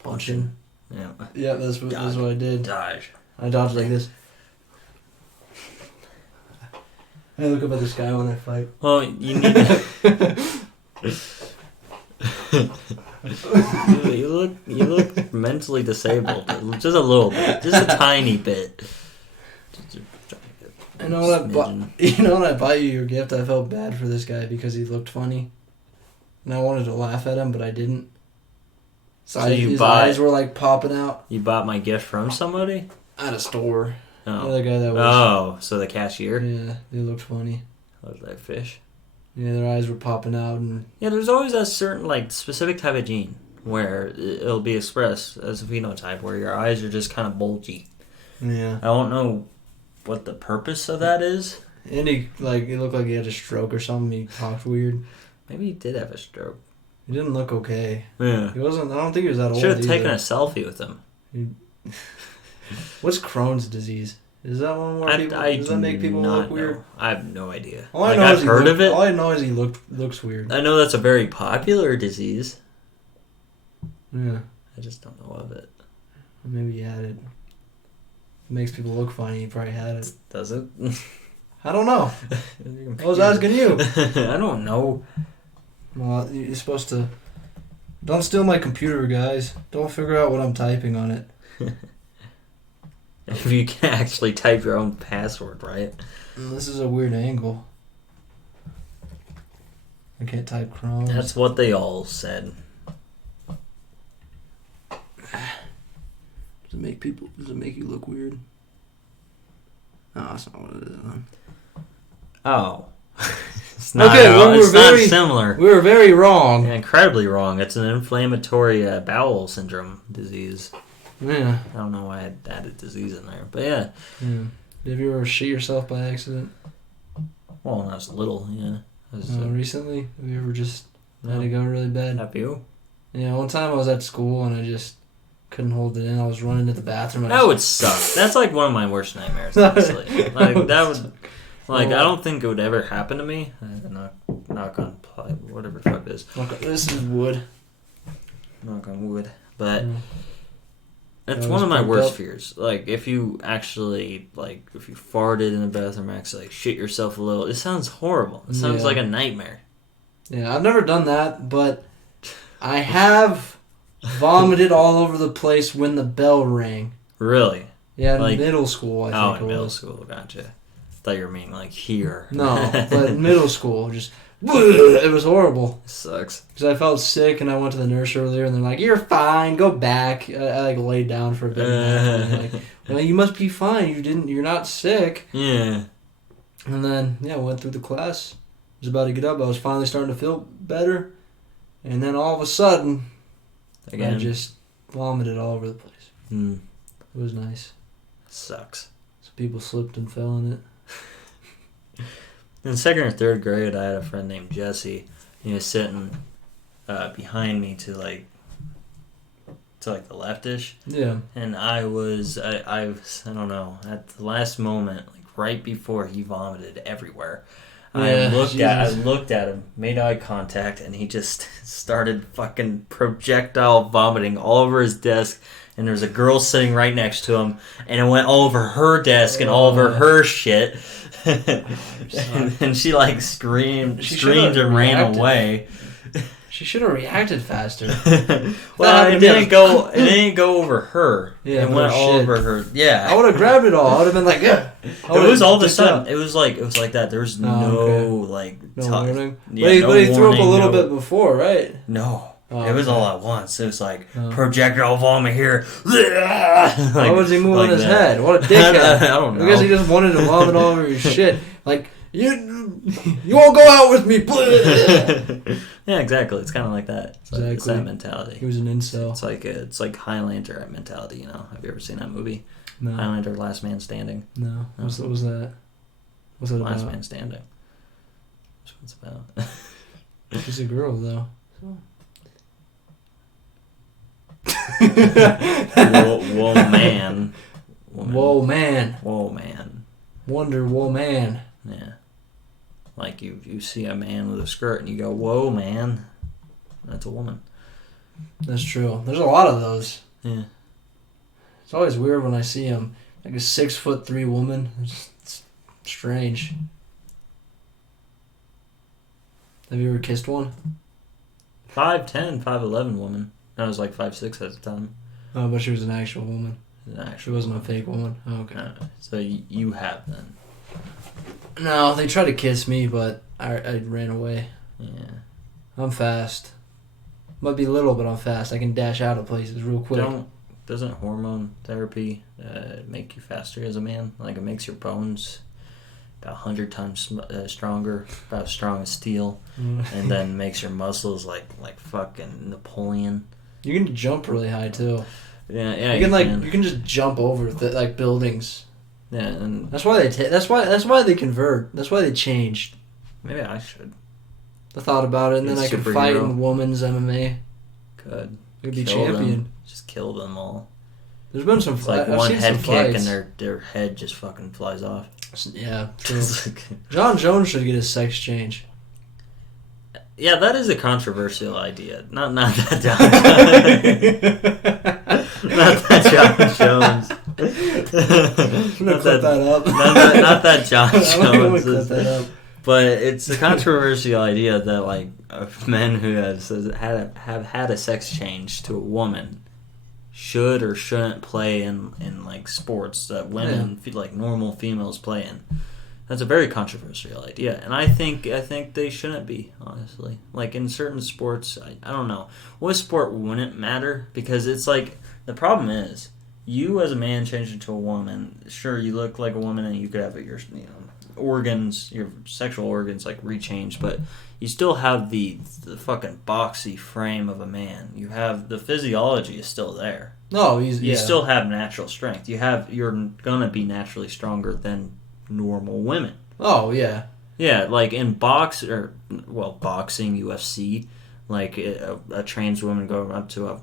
punching. Yeah. Yeah, that's what I did. Dodge. I dodged like this. I look up at the sky when I fight. Well, you need to... you look mentally disabled. Just a little bit. Just a tiny bit. You know when I bought you your gift, I felt bad for this guy because he looked funny. And I wanted to laugh at him, but I didn't. So His eyes were like popping out. You bought my gift from somebody? At a store. Oh. The other guy that was... Oh, so the cashier? Yeah, they looked funny. Was that fish? Yeah, their eyes were popping out and... Yeah, there's always a certain, like, specific type of gene where it'll be expressed as a phenotype where your eyes are just kind of bulgy. Yeah. I don't know what the purpose of that is. And he, like, it looked like he had a stroke or something. He talked weird. Maybe he did have a stroke. He didn't look okay. Yeah. He wasn't... I don't think he was that old Should have taken either. a selfie with him. What's Crohn's disease? Is that one where people... I does that make people look weird? know. I have no idea. All I Like, know is I've heard of it. All I know is he looks weird. I know that's a very popular disease. Yeah. I just don't know of it. Maybe he had it. It makes people look funny. He probably had it. Does it? I don't know. I was asking you. I don't know. Well, you're supposed to... Don't steal my computer, guys. Don't figure out what I'm typing on it. If you can actually type your own password, right? This is a weird angle. I can't type Chrome. That's what they all said. Does it make you look weird? No, that's not what it is. Oh. It's not, Okay, well, it's not similar. We were very wrong. Yeah, incredibly wrong. It's an inflammatory bowel syndrome disease. Yeah. I don't know why I added disease in there, but yeah. Have you ever shit yourself by accident? Well, when I was little, yeah. Recently? Have you ever just had it go really bad? Have you? Yeah, one time I was at school and I just couldn't hold it in. I was running to the bathroom. And That would suck. That's like one of my worst nightmares, honestly. Like, that would... Like, I don't think it would ever happen to me. Knock on plywood, whatever the fuck it is. This is wood. Knock on wood. But it's That one was of my fucked worst up. fears. Like, if you actually, like, if you farted in the bathroom, actually, like, shit yourself a little, it sounds horrible. It sounds Yeah. like a nightmare. Yeah, I've never done that, but I have vomited all over the place when the bell rang. Really? Yeah, in Like- middle school, I think in it middle was. school, gotcha. Thought you were meaning, like, here. No, but in middle school, just... It was horrible. Sucks. Because I felt sick and I went to the nurse earlier and they're like, "You're fine, go back." I like laid down for a bit. And like, "Well, you must be fine. You're not sick." Yeah. And then, I went through the class. I was about to get up. I was finally starting to feel better. And then all of a sudden, Again. I just vomited all over the place. Mm. It was nice. Sucks. So people slipped and fell in it. In second or third grade, I had a friend named Jesse. He was sitting behind me to the leftish, Yeah. and I don't know, at the last moment, like right before he vomited everywhere. Yeah, I looked at him, made eye contact, and he just started fucking projectile vomiting all over his desk. And there was a girl sitting right next to him, and it went all over her desk and all over her shit. And she like screamed and ran away. She should have reacted faster. Well, it didn't go over her. Yeah, it went all shit. over her. Yeah. I would have grabbed it all. I would have been like, yeah. It was all of a sudden. It was like that. There was Oh, no warning. Yeah, But he threw up a warning, little bit before, right? No. Oh, it was okay. all at once. It was like Oh. projectile vomit here. Why was he moving like his that. head? What a dickhead! I don't know. I guess he just wanted to vomit all over his shit. Like you won't go out with me. Yeah, exactly. It's kind of like that. It's, like, it's Exactly. that mentality. He was an incel. It's like Highlander mentality. You know, have you ever seen that movie? No, Highlander, Last Man Standing. no. What was that? What's it Last about? Man Standing. That's what it's about. She's a girl though. Whoa, man. Woman. Whoa, man. Whoa, man. Wonder, whoa, man. Yeah. Like you see a man with a skirt and you go, whoa, man. That's a woman. That's true. There's a lot of those. Yeah. It's always weird when I see them. Like a 6'3" woman. It's strange. Have you ever kissed one? 5'10", 5'11" woman. I was like 5'6" at the time. Oh, but she was an actual woman. She Actually, wasn't a fake woman. Oh, okay. so you have then. No, they tried to kiss me, but I ran away. Yeah. I'm fast. Might be little, but I'm fast. I can dash out of places real quick. Doesn't hormone therapy make you faster as a man? Like, it makes your bones about 100 times stronger, about as strong as steel, and then makes your muscles like fucking Napoleon. You can jump really high too. Yeah. You can just jump over buildings. Yeah, and That's why that's why they convert. That's why they changed. maybe I should. I thought about it, and then Be a I could fight superhero. in women's MMA. Could. Could be Kill champion. them. Just kill them all. There's been some It's like I've one seen head some kick fights. and their head just fucking flies off. Yeah, true. John Jones should get a sex change. Yeah, that is a controversial idea. Not that John. Not that John Jones. I'm gonna clip that up. Not that John I'm gonna Jones. clip is- that up. But it's a controversial idea that like men who have had a sex change to a woman should or shouldn't play in like sports that women like normal females play in. That's a very controversial idea, and I think they shouldn't be, honestly. Like in certain sports, I don't know what sport wouldn't matter, because it's like the problem is you as a man change into a woman. Sure, you look like a woman and you could have your organs, your sexual organs like rechanged, but you still have the fucking boxy frame of a man. You have the physiology is still there. No, You still have natural strength. You're gonna be naturally stronger than normal women. Oh yeah. Yeah, like in boxing, UFC, like a trans woman going up to a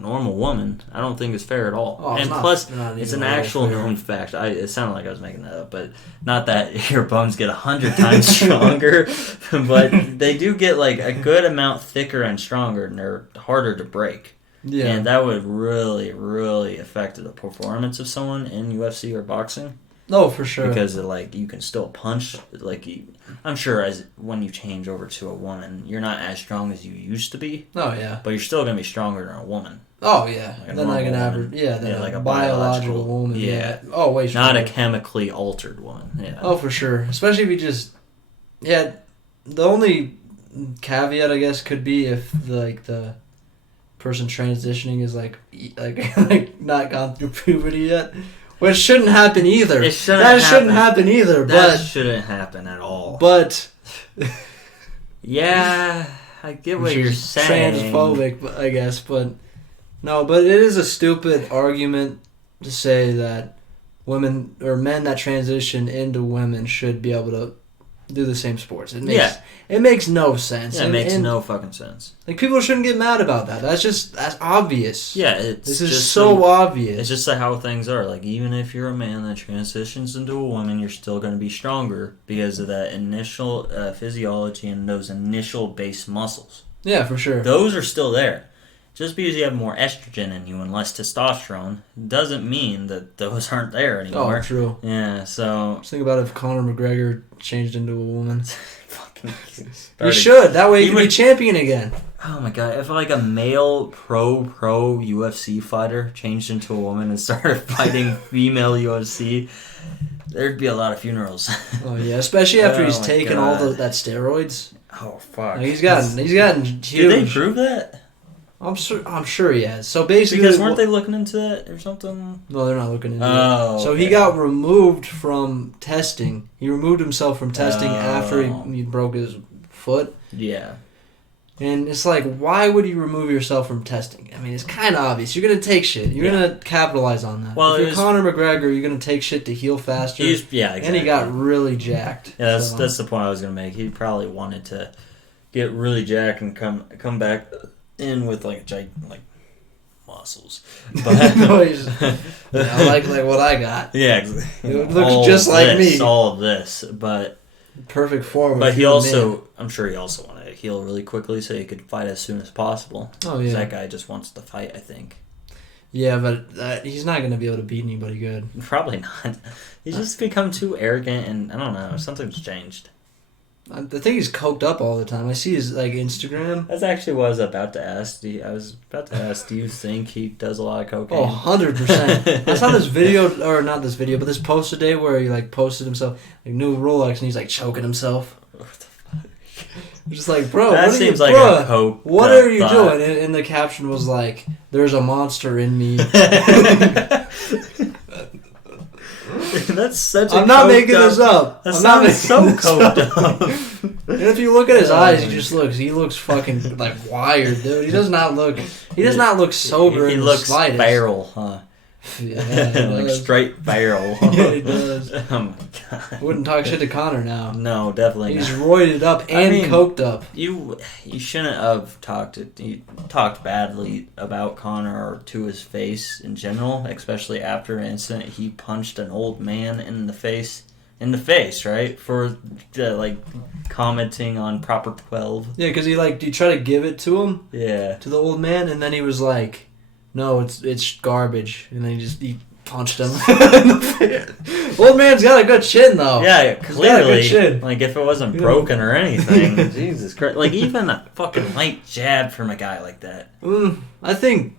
normal woman, I don't think is fair at all. Oh, and it's plus, not it's even an a little actual fair. known fact. It sounded like I was making that up, but not that your bones get 100 times stronger, but they do get like a good amount thicker and stronger, and they're harder to break. Yeah. And that would really, really affect the performance of someone in UFC or boxing. No, for sure. Because you can still punch. I'm sure as when you change over to a woman, you're not as strong as you used to be, Oh yeah. but you're still gonna be stronger than a woman. Oh yeah. Like a Then like an normal average. woman. Yeah. Then Yeah, like a a biological biological- woman. yeah. Oh way Not stronger. a chemically altered woman. Yeah. Oh, for sure. Especially if you just, the only caveat I guess could be if the person transitioning is like not gone through puberty yet, which shouldn't happen either. It shouldn't that shouldn't happen. happen either. That shouldn't happen at all. But yeah, I get what which you're is saying. transphobic, I guess. But no, but it is a stupid argument to say that women or men that transition into women should be able to do the same sports. It makes no sense. Yeah, it makes no fucking sense. Like people shouldn't get mad about that. That's obvious. Yeah, This is so obvious. It's just how things are. Like, even if you're a man that transitions into a woman, you're still going to be stronger because of that initial physiology and those initial base muscles. Yeah, for sure. Those are still there. Just because you have more estrogen in you and less testosterone doesn't mean that those aren't there anymore. Oh, true. Yeah, so... Just think about if Conor McGregor changed into a woman. Fucking He should. That way he He could be would- champion again. Oh my god, if like a male pro UFC fighter changed into a woman and started fighting female UFC, there'd be a lot of funerals. Oh yeah, especially after Oh he's my taken all God. that steroids. Oh fuck. Like, he's gotten huge. Did they prove that? I'm sure he has. So basically, Because weren't they looking into that or something? No, they're not looking into Oh, it. So he okay. got removed from testing. He removed himself from testing after Oh. he broke his foot. Yeah. And it's like, why would you remove yourself from testing? I mean, it's kind of obvious. You're going to take shit. You're going to capitalize on that. Well, if it you're was- Conor McGregor, you're going to take shit to heal faster. Exactly. And he got really jacked. Yeah, So, that's the point I was gonna make. He probably wanted to get really jacked and come back in with like muscles. But No, he's- I like what I got. yeah, exactly. It looks just like me. All of this, but Perfect form. but of he human also, man. I'm sure he also wanted to heal really quickly so he could fight as soon as possible. Oh 'Cause yeah. that guy just wants to fight. I think Yeah, but he's not going to be able to beat anybody good. probably not. He's just become too arrogant, and I don't know. Something's changed. I think he's coked up all the time. I see his like Instagram. That's actually what I was about to ask. Do you think he does a lot of cocaine? Oh, 100%. I saw this video, or not this video, but this post today where he like posted himself like new Rolex and he's like choking himself. What the fuck? I'm just like, bro, That what seems are you, like bruh, a coke. what are you thought. doing? And the caption was like, "There's a monster in me." That's such. I'm not making this up. That I'm not making sounds so this coked up. up. And if you look at his Oh, eyes, man. he looks fucking like wired, dude. He does not look sober He in the looks slightest. feral, huh? Yeah, he Like does. straight feral. Yeah, he does. Oh my god. Wouldn't talk shit to Connor now. No, definitely He's not. roided up and mean, coked up. You shouldn't have talked badly about Connor or to his face in general, especially after an incident. He punched an old man in the face, right? For like commenting on Proper 12. Yeah, because he tried to give it to him, Yeah. to the old man, and then he was like, "No, it's garbage," and then he punched him. Old man's got a good chin though. Yeah, He's got a clearly. good chin. Like if it wasn't You know. broken or anything, Jesus Christ! Like even a fucking light jab from a guy like that. I think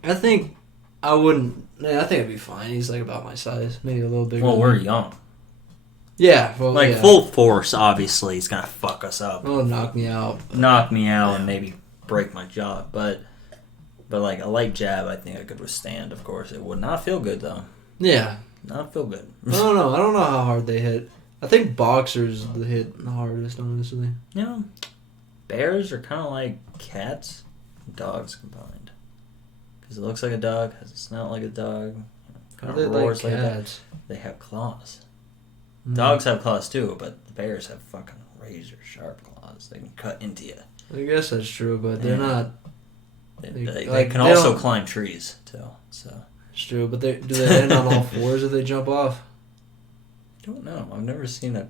I wouldn't. Yeah, I think it'd be fine. He's like about my size, maybe a little bigger. Well, than we're me. young. Yeah, well, Like yeah. full force, obviously, is gonna fuck us up, Oh, knock me out. knock me out, and maybe break my jaw. But like a light jab, I think I could withstand. Of course, it would not feel good though. Yeah, Not feel good. I don't know. I don't know how hard they hit. I think boxers hit the hardest, honestly. You know, bears are kind of like cats, and dogs combined. Because it looks like a dog, has a snout like a dog, kind They of like roars like a dog. cats. They have claws. Mm. Dogs have claws too, but the bears have fucking razor sharp claws. They can cut into you. I guess that's true, but they're Yeah. not. They Like, can they also don't- climb trees too. So It's true, but do they land on all fours if they jump off? I don't know. I've never seen a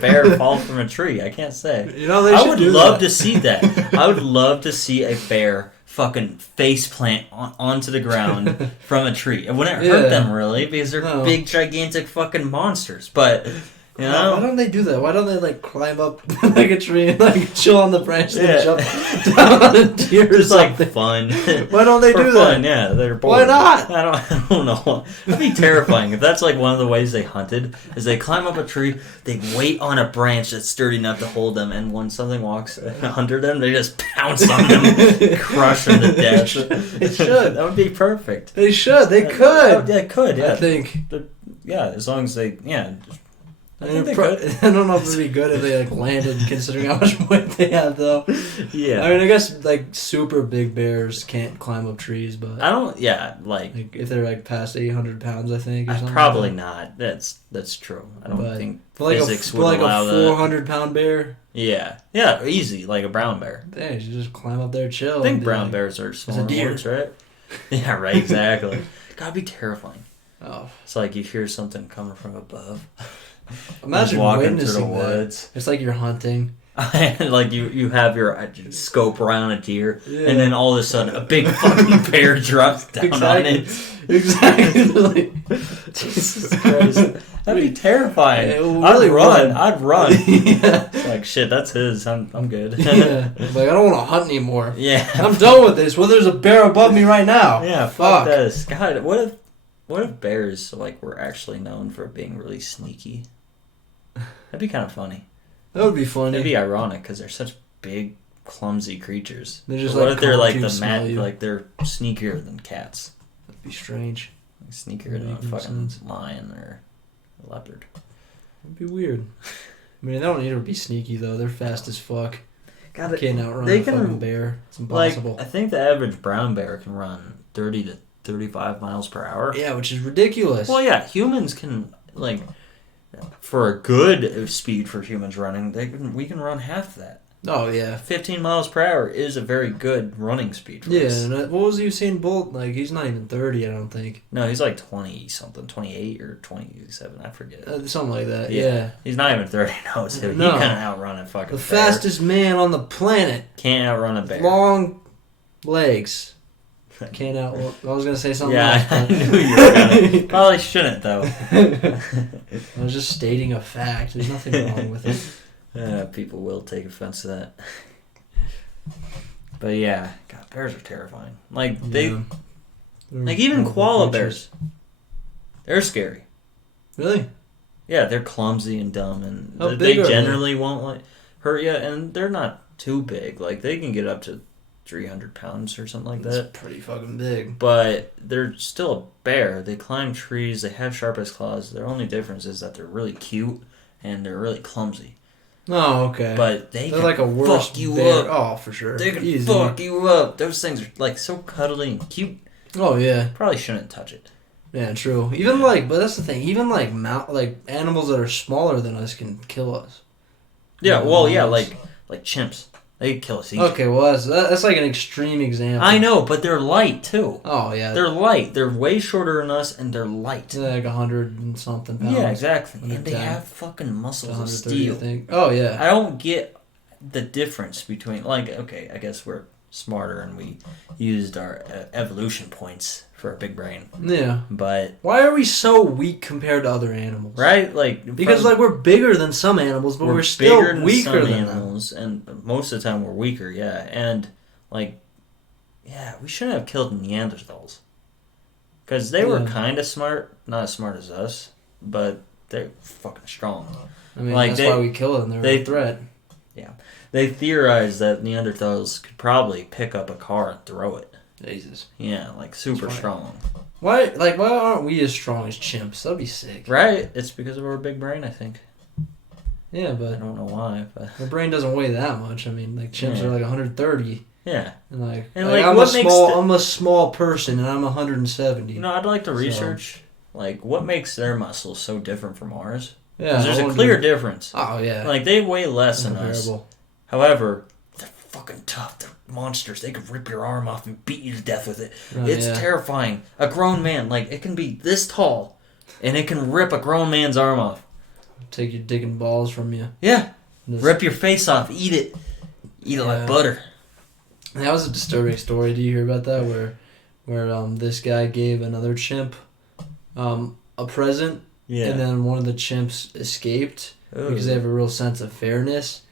bear fall from a tree. I can't say. You know, they I should would do love that. to see that. I would love to see a bear fucking face plant onto the ground from a tree. It wouldn't hurt Yeah. them really because they're No. big, gigantic fucking monsters. But you Why know, don't they do that? Why don't they like climb up like a tree and like chill on the branch and Yeah. then jump down on a deer or just like something? fun. Why don't they For do fun, that? yeah, they're bored. Why not? I don't know. That'd be terrifying if that's like one of the ways they hunted. Is they climb up a tree, they wait on a branch that's sturdy enough to hold them, and when something walks under them, they just pounce on them, crush them to death. They should. That would be perfect. They should. They could. Yeah, it could. Yeah, I think. yeah. As long as they, yeah. I think And they pro- could. I don't know if it'd be good if they like landed, considering how much weight they have, though. Yeah. I mean, I guess like super big bears can't climb up trees, but I don't. Yeah, like if they're like past 800 pounds, I think. Or something probably like not. That's true. I don't But think that. Like physics for would like allow a that. 400-pound bear, Yeah, easy, like a brown bear. yeah, you should just climb up there, chill. I think and be brown like, bears are smaller deer. ones, right? Yeah, right, exactly. Gotta be terrifying. Oh, It's like you hear something coming from above. imagine Just walking through the witnessing that. woods. It's like you're hunting. Like you have your scope around a deer, Yeah. and then all of a sudden a big fucking bear drops down on it. Exactly. Jesus Christ, that'd be terrifying. It really would. I'd run. Yeah. It's like shit. That's his. I'm good. Yeah. Like I don't want to hunt anymore. Yeah. I'm done with this. Well, there's a bear above me right now. Yeah, fuck this. God, what if bears like were actually known for being really sneaky? That'd be kind of funny. That would be funny. It'd be ironic because they're such big, clumsy creatures. They're just, But what like, if they're come like to the smell you. like they're sneakier than cats, That'd be strange. like sneakier than a Make no fucking sense. lion or a leopard. It'd be weird. I mean, they don't need to be sneaky though. They're fast as fuck. God, Can't outrun they a can- fucking bear. It's like impossible. I think the average brown bear can run 30 to 35 miles per hour. Yeah, which is ridiculous. Well, yeah, humans can like for a good speed for humans running, we can run half that. Oh yeah. 15 miles per hour is a very good running speed for Yeah, us. and what was Usain Bolt like? He's not even 30, I don't think. No, he's like 20 something, 28 or 27, I forget. Something like that. Yeah. Yeah. He's not even 30 no, so he No. can't outrun a fucking The bear. fastest man on the planet. Can't outrun a bear. Long legs. Can't out. I was gonna say something Yeah, else. I but- knew you were gonna. Probably shouldn't though. I was just stating a fact. There's nothing wrong with it. People will take offense to that. But yeah, God, bears are terrifying. Like like even koala bears, they're scary. Really? Yeah, they're clumsy and dumb, and How they big are they? generally won't like hurt you, and they're not too big. Like they can get up to 300 pounds or something like That's that. pretty fucking big. But they're still a bear. They climb trees. They have sharpest claws. Their only difference is that they're really cute and they're really clumsy. Oh, okay. But they're They're like a worse fuck you bear. up. Oh, for sure. They can Easy. fuck you up. Those things are like so cuddly and cute. Oh yeah, Probably shouldn't touch it. yeah, true. Even like, but that's the thing. Even like like animals that are smaller than us can kill us. Yeah, well, yeah, Mammals. like chimps. They kill us easy. Okay, well that's like an extreme example. I know, but they're light too. Oh yeah, They're light. They're way shorter than us, and they're light. they're like 100 and something pounds. Yeah, exactly. And they 110. have fucking muscles of 130, steel. I think. Oh yeah. I don't get the difference between, like, okay, I guess we're smarter and we used our evolution points for a big brain, Yeah. but Why are we so weak compared to other animals? right, like Because from- like we're bigger than some animals, but we're still bigger than weaker some than them. animals, and most of the time we're weaker. Yeah, and like, yeah, we shouldn't have killed Neanderthals because they were Yeah. kind of smart, not as smart as us, but they're fucking strong. I mean, Like, that's they- why we kill them. They're they- a threat. They theorized that Neanderthals could probably pick up a car and throw it. Jesus. Yeah, like super That's right. strong. Why aren't we as strong as chimps? That'd be sick. Right? It's because of our big brain, I think. Yeah, I but don't know why, but our brain doesn't weigh that much. I mean, like chimps Yeah. are like 130, yeah. and like, And, like, like, I'm what a makes small the- I'm a small person, and I'm 170. You know, I'd like to So- research like what makes their muscles so different from ours. yeah, 'Cause there's I a wonder- clear difference. Oh yeah, Like they weigh less than us. incomparable. However, they're fucking tough. They're monsters. They could rip your arm off and beat you to death with it. Oh, It's yeah. terrifying. A grown man, like it can be this tall, and it can rip a grown man's arm off. Take your dick and balls from you. Yeah, Just- rip your face off. Eat it. Eat it Yeah. like butter. That was a disturbing story. Do you hear about that? Where this guy gave another chimp a present, Yeah. and then one of the chimps escaped Ooh. because they have a real sense of fairness,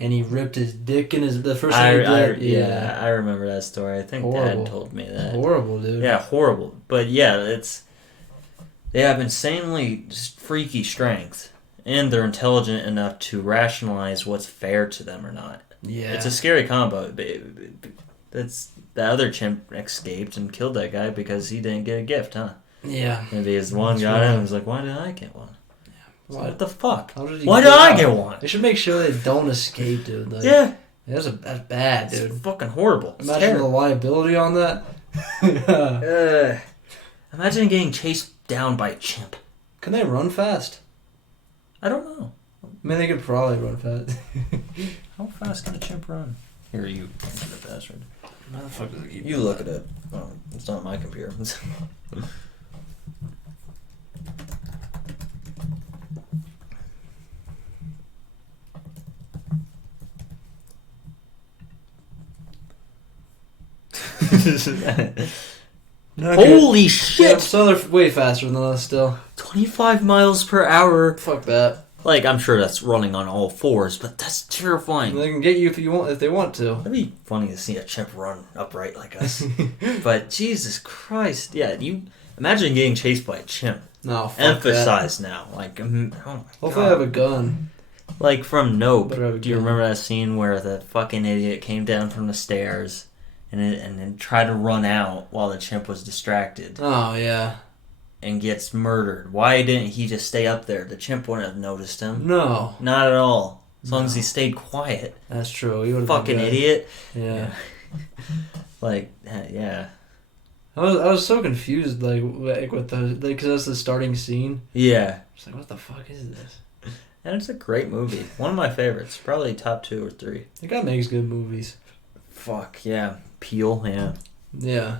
and he ripped his dick in his. The first I, thing he I, did, yeah, I remember that story. I think Horrible. Dad told me that. horrible, dude. Yeah, horrible. But yeah, they have insanely freaky strength, and they're intelligent enough to rationalize what's fair to them or not. yeah. It's a scary combo. That's the other chimp escaped and killed that guy because he didn't get a gift, huh? Yeah. Maybe his one That's got it right. and was like, "Why did I get one? It's like, Why- what the fuck? How did he Why get did I out? get one?" They should make sure they don't escape, dude. Like, Yeah, that's bad, it's dude. fucking horrible. It's Imagine the terrible. liability on that. Yeah. Imagine getting chased down by a chimp. Can they run fast? I don't know. I mean, they could probably run fast. How fast can a chimp run? Here, you enter the password. How the fuck does it keep You look at it. Oh, it's not my computer. Holy Yeah, shit! so they're way faster than us still. 25 miles per hour. Fuck that. Like, I'm sure that's running on all fours, but that's terrifying. They can get you if they want to. That'd be funny to see a chimp run upright like us. But Jesus Christ, yeah, you imagine getting chased by a chimp. No, fuck Emphasize now, like, oh my that. Hopefully, God. I have a gun. Like from Nope. Better have a Do you gun. remember that scene where the fucking idiot came down from the stairs and then tried to run out while the chimp was distracted Oh yeah. and gets murdered? Why didn't he just stay up there? The chimp wouldn't have noticed him. No, Not at all. As long as he stayed quiet. that's true. You would've Fucking been good. idiot. Yeah. Like, yeah. I was so confused like with the because that's the starting scene. Yeah. It's like, what the fuck is this? And it's a great movie. One of my favorites. Probably top 2 or 3. The guy makes good movies. Fuck, yeah. Peel, yeah. Yeah.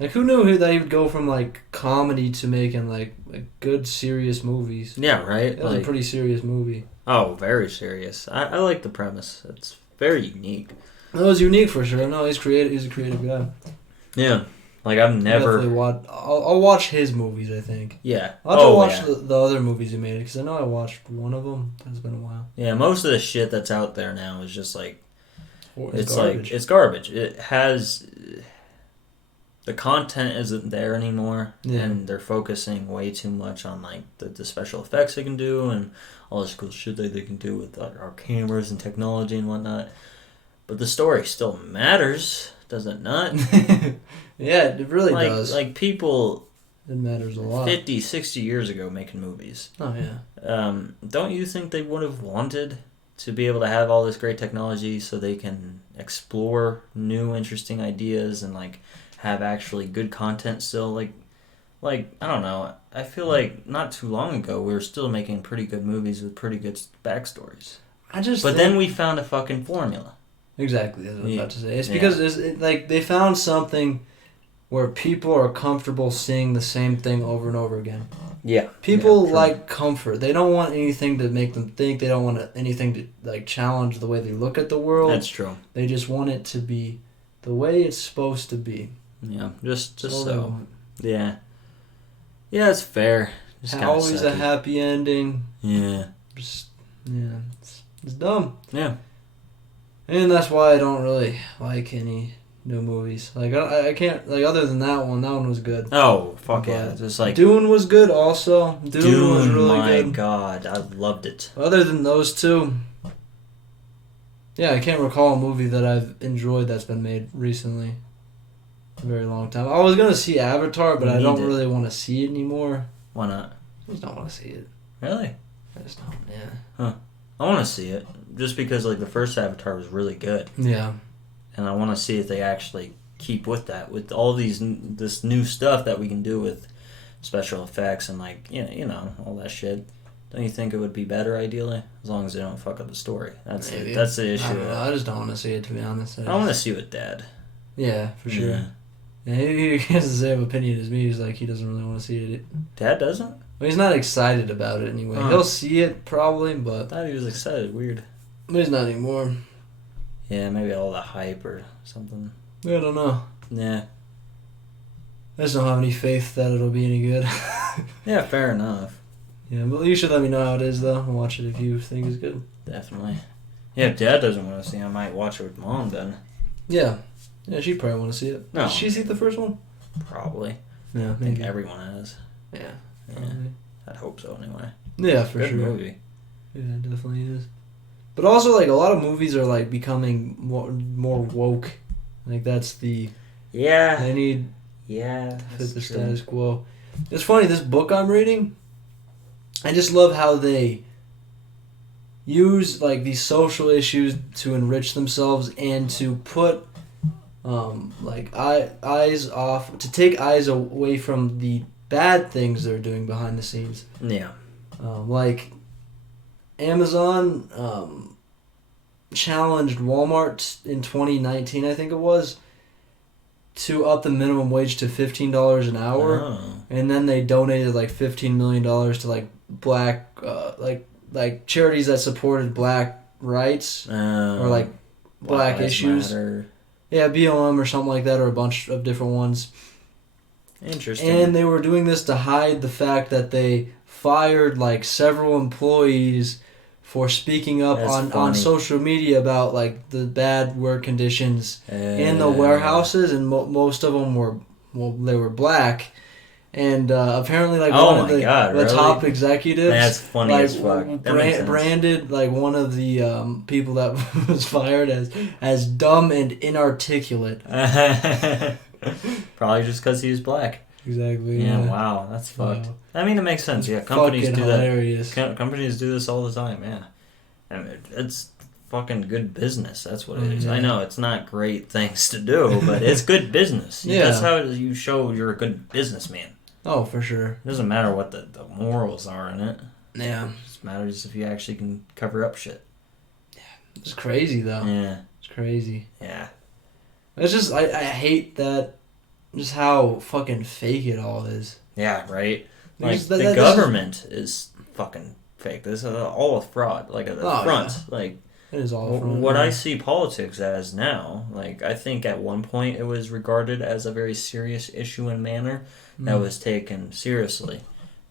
Like, who knew that he would go from like comedy to making like good serious movies? Yeah, right? That was a pretty serious movie. Oh, very serious. I like the premise. It's very unique. That was unique for sure. No, he's creative. He's a creative guy. Yeah. Like I've never. Definitely I'll watch his movies. I think Yeah. I'll have to watch yeah. the other movies he made because I know I watched one of them. But it's been a while. Yeah, most of the shit that's out there now is just like it's garbage. like it's garbage. It has the content isn't there anymore, Yeah. and they're focusing way too much on like the special effects they can do and all this cool shit that they can do with our cameras and technology and whatnot. But the story still matters, does it not? Yeah, it really like, does. Like people It matters a lot. 50, 60 years ago making movies. Oh yeah. Don't you think they would have wanted to be able to have all this great technology so they can explore new interesting ideas and like have actually good content still? Like I don't know. I feel like not too long ago we were still making pretty good movies with pretty good backstories. But then we found a fucking formula. Exactly, that's what I was Yeah. about to say. It's Yeah. because like they found something where people are comfortable seeing the same thing over and over again. Yeah. People true. like comfort. They don't want anything to make them think. They don't want anything to like challenge the way they look at the world. That's true. They just want it to be the way it's supposed to be. Yeah. Just That's all they so. want. Yeah. Yeah, it's fair. Just kinda Always a sucky. happy ending. Yeah. Just it's dumb. Yeah. And that's why I don't really like any new movies. Like I can't like other than that one was good. Oh, fuck yeah. But Just like Dune was good also. Dune was really my good. god, I loved it. Other than those two, yeah, I can't recall a movie that I've enjoyed that's been made recently. A very long time. I was gonna see Avatar, but You I don't need it. really want to see it anymore. Why not? I just don't want to see it. Really? I just don't. Yeah. I want to see it just because like the first Avatar was really good, Yeah. and I want to see if they actually keep with that with all this new stuff that we can do with special effects and like you know all that shit. Don't you think it would be better ideally as long as they don't fuck up the story? That's Maybe. that's the I issue. don't know. I just don't want to see it, to be honest. I want to see with Dad. Yeah, for sure. Yeah. Yeah, he has the same opinion as me. He's like, he doesn't really want to see it. Dad doesn't? Well, he's not excited about it anyway. Huh. He'll see it probably, I but thought he was excited. Weird. he's not anymore. Yeah, maybe all the hype or something. I don't know. Yeah. I just don't have any faith that it'll be any good. Yeah, fair enough. Yeah, but you should let me know how it is, though. I'll watch it if you think it's good. Definitely. Yeah, if Dad doesn't want to see it, I might watch it with Mom then. Yeah. Yeah, she'd probably want to see it. No. Did she see the first one? Probably. Yeah, I think everyone has. Yeah. Yeah. Probably. I'd hope so anyway. Yeah, for Good sure. movie. Yeah, it definitely is. But also, like, a lot of movies are, like, becoming more woke. Like, that's the... Yeah. They need Yeah. to fit the status quo. It's funny, this book I'm reading, I just love how they use, like, these social issues to enrich themselves and to put, eyes off... To take eyes away from the bad things they're doing behind the scenes. Yeah. Like, Amazon challenged Walmart in 2019, I think it was, to up the minimum wage to $15 an hour, Oh. and then they donated like $15 million to like black, like charities that supported black rights or like black Lives issues. Matter. Yeah, BLM or something like that, or a bunch of different ones. Interesting. And they were doing this to hide the fact that they fired like several employees for speaking up That's on funny. social media about like the bad work conditions in the warehouses, and most of them were they were black, and apparently like Oh one of my the, God, the really? top executives That's funny like as fuck. That makes sense. branded like one of the people that was fired as dumb and inarticulate. Probably just because he was black. Exactly. Yeah, wow, that's fucked. Wow. I mean, it makes sense. Yeah, companies Fucking do that. hilarious. Companies do this all the time. Yeah, I mean, it's fucking good business. That's what it is. Yeah. I know it's not great things to do, but it's good business. Yeah. That's how you show you're a good businessman. Oh, for sure. It doesn't matter what the morals are in it. Yeah. It just matters if you actually can cover up shit. It's crazy though. Yeah, It's crazy. yeah. It's just I hate that, just how fucking fake it all is. Yeah, right? Like, Because the government is fucking fake. This is all a fraud. Like, at the Oh, front. yeah. Like, It is all front. What yeah. I see politics as now, like I think at one point it was regarded as a very serious issue and manner that was taken seriously.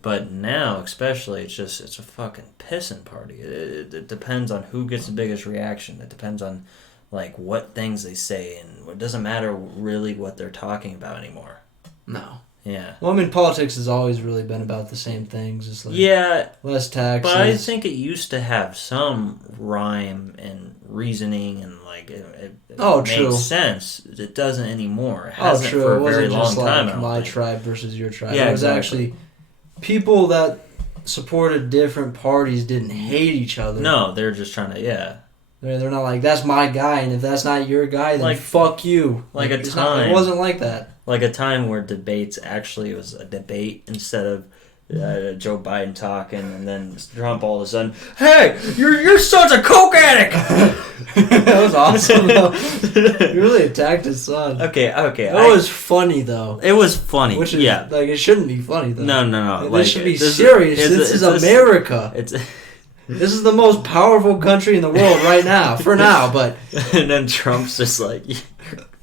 But now, especially, it's a fucking pissing party. It depends on who gets the biggest reaction. It depends on, like, what things they say, and it doesn't matter really what they're talking about anymore. No. Yeah. Well, I mean, politics has always really been about the same things. It's like Yeah, less taxes. but I think it used to have some rhyme and reasoning, and like it made true. sense. It doesn't anymore. It Oh, hasn't true. for It a very wasn't long just time. I like don't my think. tribe versus your tribe. Yeah, it was exactly. actually people that supported different parties didn't hate each other. No, they're just trying to They're not like, that's my guy, and if that's not your guy, then Like- fuck you. like a it's not- time. it wasn't like that. like a time where debates actually was a debate instead of Joe Biden talking, and then Trump all of a sudden, hey, your son's a coke addict. That was awesome, though. He really attacked his son. Okay. That was funny, though. It was funny. Which is, yeah. like, it shouldn't be funny, though. No. This should be serious. This is America. It's This is the most powerful country in the world right now, for now, but... and then Trump's just like,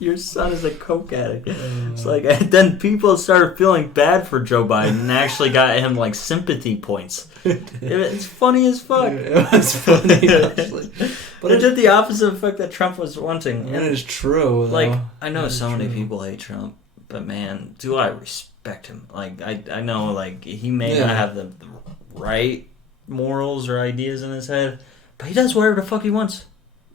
your son is a coke addict. It's like, and then people started feeling bad for Joe Biden and actually got him like sympathy points. It's funny as fuck. It was funny, actually. But it did the opposite effect that Trump was wanting. It is true, though. Like, I know It is so many true. people hate Trump, but man, do I respect him. Like, I know, like, he may Yeah. not have the right morals or ideas in his head, but he does whatever the fuck he wants.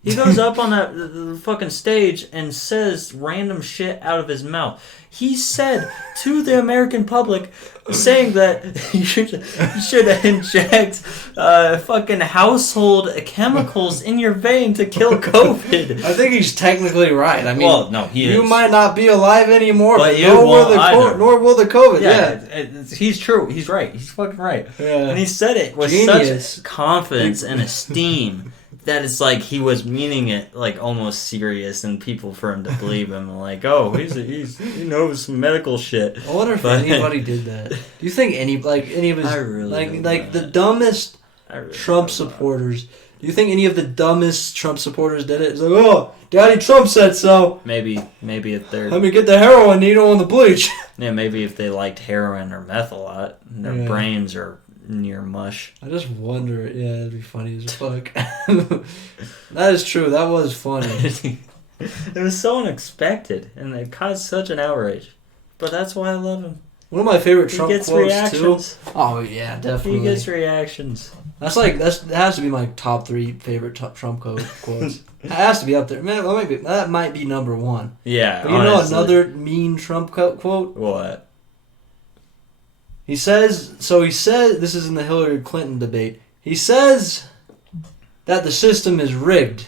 He goes up on the fucking stage and says random shit out of his mouth. He said to the American public, saying that you should inject fucking household chemicals in your vein to kill COVID. I think he's technically right. I mean, Well, no, he you is. might not be alive anymore, But but you nor will won't the either. nor will the COVID. Yeah. He's true. He's right. He's fucking right. Yeah. And he said it with Genius. such confidence and esteem that it's like he was meaning it like almost serious, and people for him to believe him like, oh, he knows some medical shit. I wonder if But- anybody did that. Do you think any of his I really don't like know. the dumbest I really Trump don't know. supporters? Do you think any of the dumbest Trump supporters did it? It's like, oh, Daddy Trump said so. Maybe if they're Let me get the heroin needle and the bleach. maybe if they liked heroin or meth a lot, and their Yeah. brains are near mush. I just wonder. Yeah, it'd be funny as fuck. That is true. That was funny. It was so unexpected, and it caused such an outrage. But that's why I love him. One of my favorite He Trump gets quotes reactions. too. Oh yeah, definitely. He gets reactions. That has to be my top 3 favorite Trump quotes. It has to be up there. Man, that might be number 1. Yeah. But you honestly. know another mean Trump quote? What? He says, this is in the Hillary Clinton debate. He says that the system is rigged.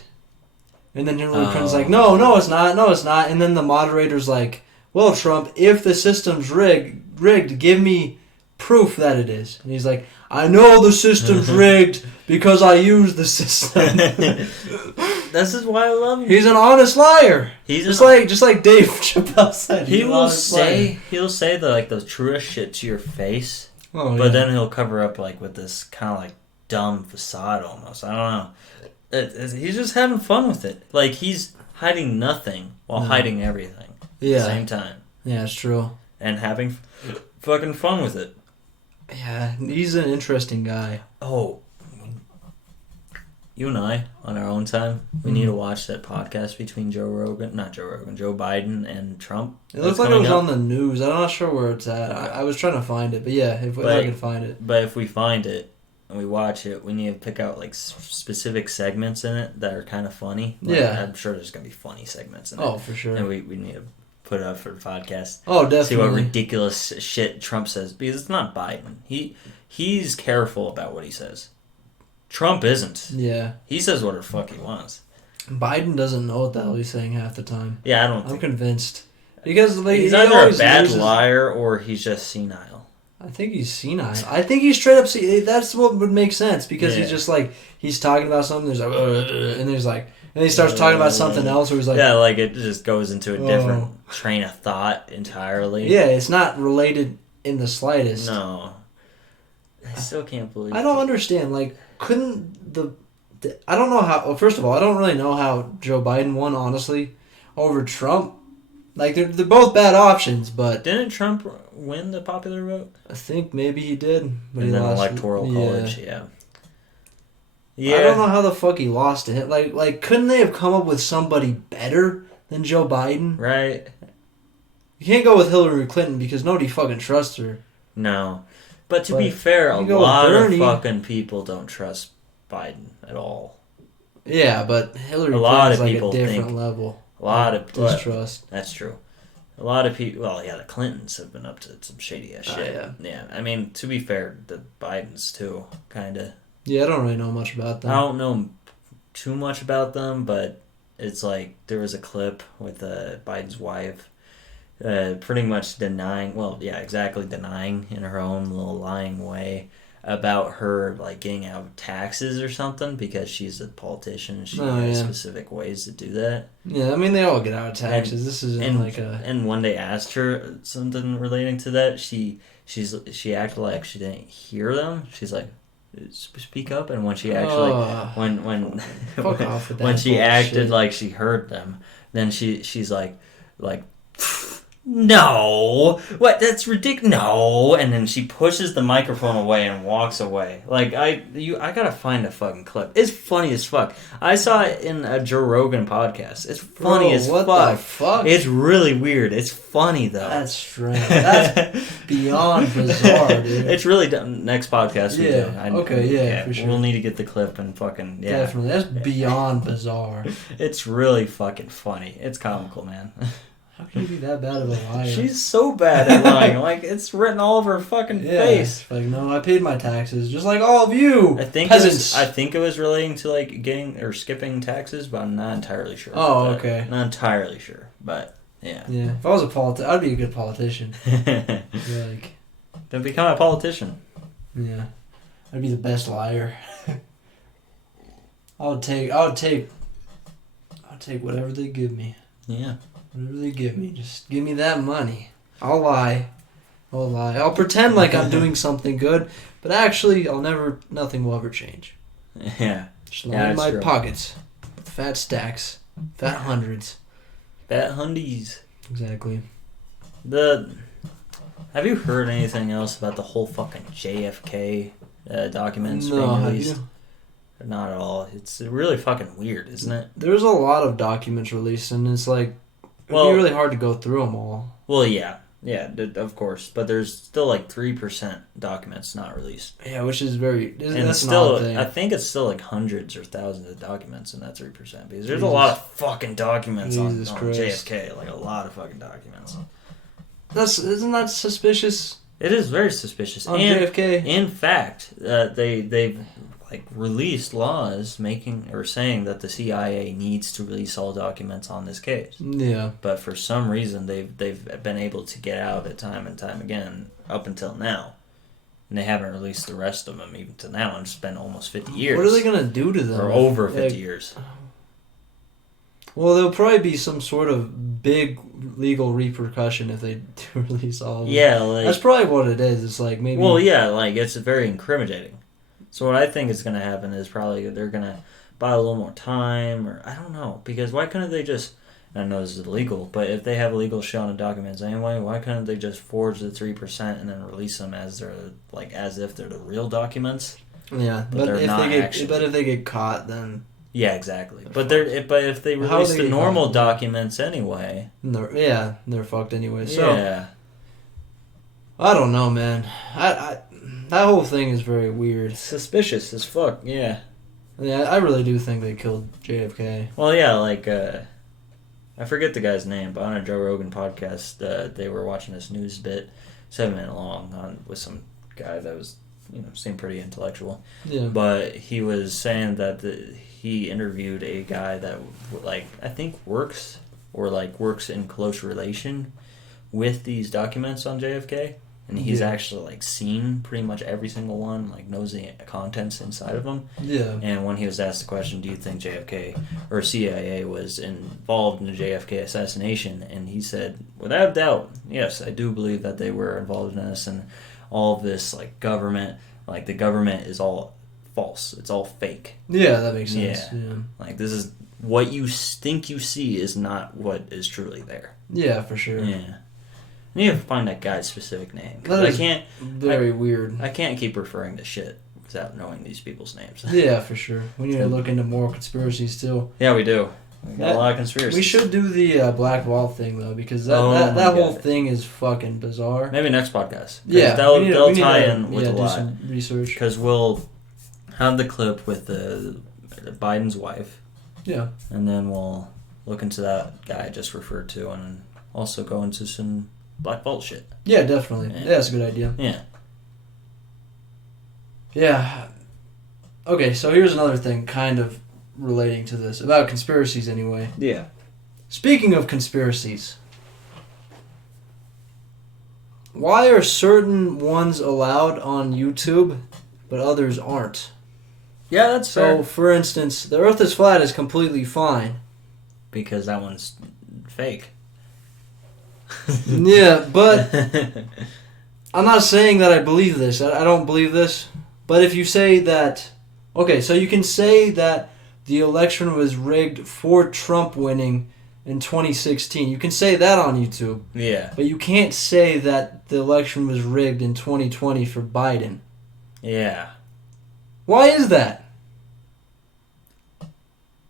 And then Hillary Clinton's like, no, it's not. And then the moderator's like, well, Trump, if the system's rigged, give me proof that it is. And he's like, I know the system's rigged because I use the system. This is why I love him. He's an honest liar. He's Just like Dave Chappelle said. he he's an will honest liar. say the truest shit to your face, Oh, but yeah. then he'll cover up like with this kind of like dumb facade almost. I don't know. He's just having fun with it. Like he's hiding nothing while hiding everything at the Yeah. same time, Yeah, it's true. and having fucking fun with it. Yeah, he's an interesting guy. Oh, you and I, on our own time, we need to watch that podcast between Joe Biden and Trump. It looks like it was on the news. I'm not sure where it's at. I was trying to find it, but yeah, if I can find it. But if we find it and we watch it, we need to pick out like specific segments in it that are kind of funny. Like, Yeah. I'm sure there's going to be funny segments in it. Oh, for sure. And we need to put it up for the podcast. Oh, definitely. See what ridiculous shit Trump says, because it's not Biden. He's careful about what he says. Trump isn't. Yeah. He says what the fuck he wants. Biden doesn't know what the hell he's saying half the time. Yeah, I don't I'm think convinced. Because he's he either a always bad loses- liar or he's just senile. I think he's senile. I think he's straight up senile. That's what would make sense because Yeah. he's just like, he's talking about something, there's like, and there's like, and he starts talking about something else where he's like, Yeah, like it just goes into a different train of thought entirely. yeah, it's not related in the slightest. No. I still can't believe I don't understand. Like, couldn't the I don't know how. Well, first of all, I don't really know how Joe Biden won, honestly, over Trump. Like they're both bad options, but Didn't Trump win the popular vote? I think maybe he did. But And he then lost. electoral Yeah. college, yeah. Yeah. I don't know how the fuck he lost to him. Like, couldn't they have come up with somebody better than Joe Biden? Right? You can't go with Hillary Clinton because nobody fucking trusts her. No. But to But be fair, a you go with lot of Bernie. fucking people don't trust Biden at all. Yeah, but Hillary A lot Clinton's of like people a different think- level. A lot of Distrust. That's true. A lot of people. Well, yeah, the Clintons have been up to some shady ass Oh, shit. yeah. I mean, to be fair, the Bidens too, kind of. Yeah, I don't really know much about them. I don't know too much about them, but it's like there was a clip with Biden's wife, pretty much denying. Well, yeah, exactly denying in her own little lying way about her like getting out of taxes or something because she's a politician. She Oh, has yeah. specific ways to do that. Yeah, I mean they all get out of taxes. This isn't And like a. and when they asked her something relating to that, she acted like she didn't hear them. She's like, "Speak up." And when she actually when Fuck off with that when she bullshit. acted like she heard them, then she's like no, what, that's ridiculous, no, and then she pushes the microphone away and walks away. Like I gotta find a fucking clip. It's funny as fuck. I saw it in a Joe Rogan podcast. It's funny Bro, as what fuck. the fuck? It's really weird. It's funny though. That's strange. That's beyond bizarre, dude. It's really dumb. Next podcast we Yeah, do. okay, yeah, for sure. We'll need to get the clip and fucking yeah. Definitely. That's beyond bizarre. It's really fucking funny. It's comical, man. How can you be that bad of a liar? She's so bad at lying. Like it's written all over her fucking yeah, face. Like, no, I paid my taxes, just like all of you. I think peasants. I think it was relating to like getting or skipping taxes, but I'm not entirely sure. Oh, about that. okay. Not entirely sure, but yeah. Yeah, if I was a I'd be a good politician. I'd be like, Then become a politician. yeah, I'd be the best liar. I would take whatever they give me. Yeah. Whatever they give me, just give me that money. I'll lie. I'll pretend like I'm doing something good, but actually, nothing will ever change. Yeah. Just Yeah, line that's my true. pockets with fat stacks, fat hundreds. Bat hundies. Exactly. Have you heard anything else about the whole fucking JFK documents No, being have released? you? Not at all. It's really fucking weird, isn't it? There's a lot of documents released, and it's like it'd Well- be really hard to go through them all. Well, yeah, of course, but there's still like 3% documents not released, Yeah, which is very. and That's still, an odd thing. I think it's still like hundreds or thousands of documents in that 3% because there's a Jesus. lot of fucking documents on Jesus Christ. JFK, like a lot of fucking documents. Isn't that suspicious It is very suspicious. on And JFK? in fact, they've like released laws saying that the CIA needs to release all documents on this case. Yeah. But for some reason, they've been able to get out of it time and time again up until now, and they haven't released the rest of them even to now. And it's been almost 50 years. What are they gonna do to them? Or over 50 Like, years. Well, there'll probably be some sort of big legal repercussion if they do release all of them. Yeah, like That's probably what it is. It's like maybe. well, yeah, like it's very incriminating. So what I think is going to happen is probably they're going to buy a little more time, or I don't know, because why couldn't they just? I know this is illegal, but if they have illegal shit on the documents anyway, why couldn't they just forge the 3% and then release them as if they're the real documents? Yeah, But but they're if not they get actually. if they get caught, then Yeah, exactly. But if they How release they the get normal caught? documents anyway, they're fucked anyway. So yeah, I don't know, man. I that whole thing is very weird. suspicious as fuck. Yeah. Yeah, I really do think they killed JFK. Well, yeah, like I forget the guy's name, but on a Joe Rogan podcast, they were watching this news bit, 7 minute long, with some guy that was, seemed pretty intellectual. Yeah. But he was saying that he interviewed a guy that, like, I think works in close relation with these documents on JFK. And he's Yeah. actually, like, seen pretty much every single one, like, knows the contents inside of them. Yeah. And when he was asked the question, do you think JFK or CIA was involved in the JFK assassination? And he said, without doubt, yes, I do believe that they were involved in this, and all of this, like, government, like, the government is all false. It's all fake. Yeah, that makes sense. Yeah. Yeah, Like, this is what you think you see is not what is truly there. yeah, for sure. Yeah. I need to find that guy's specific name. 'Cause That I is can't. Very weird. I can't keep referring to shit without knowing these people's names. Yeah, for sure. We need to look into more conspiracies too. Yeah, we do. We got a lot of conspiracies. We should do the Black Vault thing though, because that Oh that, my that whole God. thing is fucking bizarre. Maybe next podcast. 'Cause Yeah, they'll, we need to- they'll we need tie to, in with a do lot. some research. Because we'll have the clip with Biden's wife, Yeah, and then we'll look into that guy I just referred to, and also go into some Black Vault shit. yeah, definitely. Yeah. Yeah, that's a good idea. Yeah. Yeah. Okay, so here's another thing, kind of relating to this about conspiracies, anyway. Yeah. Speaking of conspiracies, why are certain ones allowed on YouTube, but others aren't? Yeah, that's So, fair. for instance, the Earth is flat is completely fine. Because that one's fake. Yeah, but I'm not saying that I believe this. I don't believe this. But if you say that... Okay, so you can say that the election was rigged for Trump winning in 2016. You can say that on YouTube. Yeah. But you can't say that the election was rigged in 2020 for Biden. Yeah. Why is that?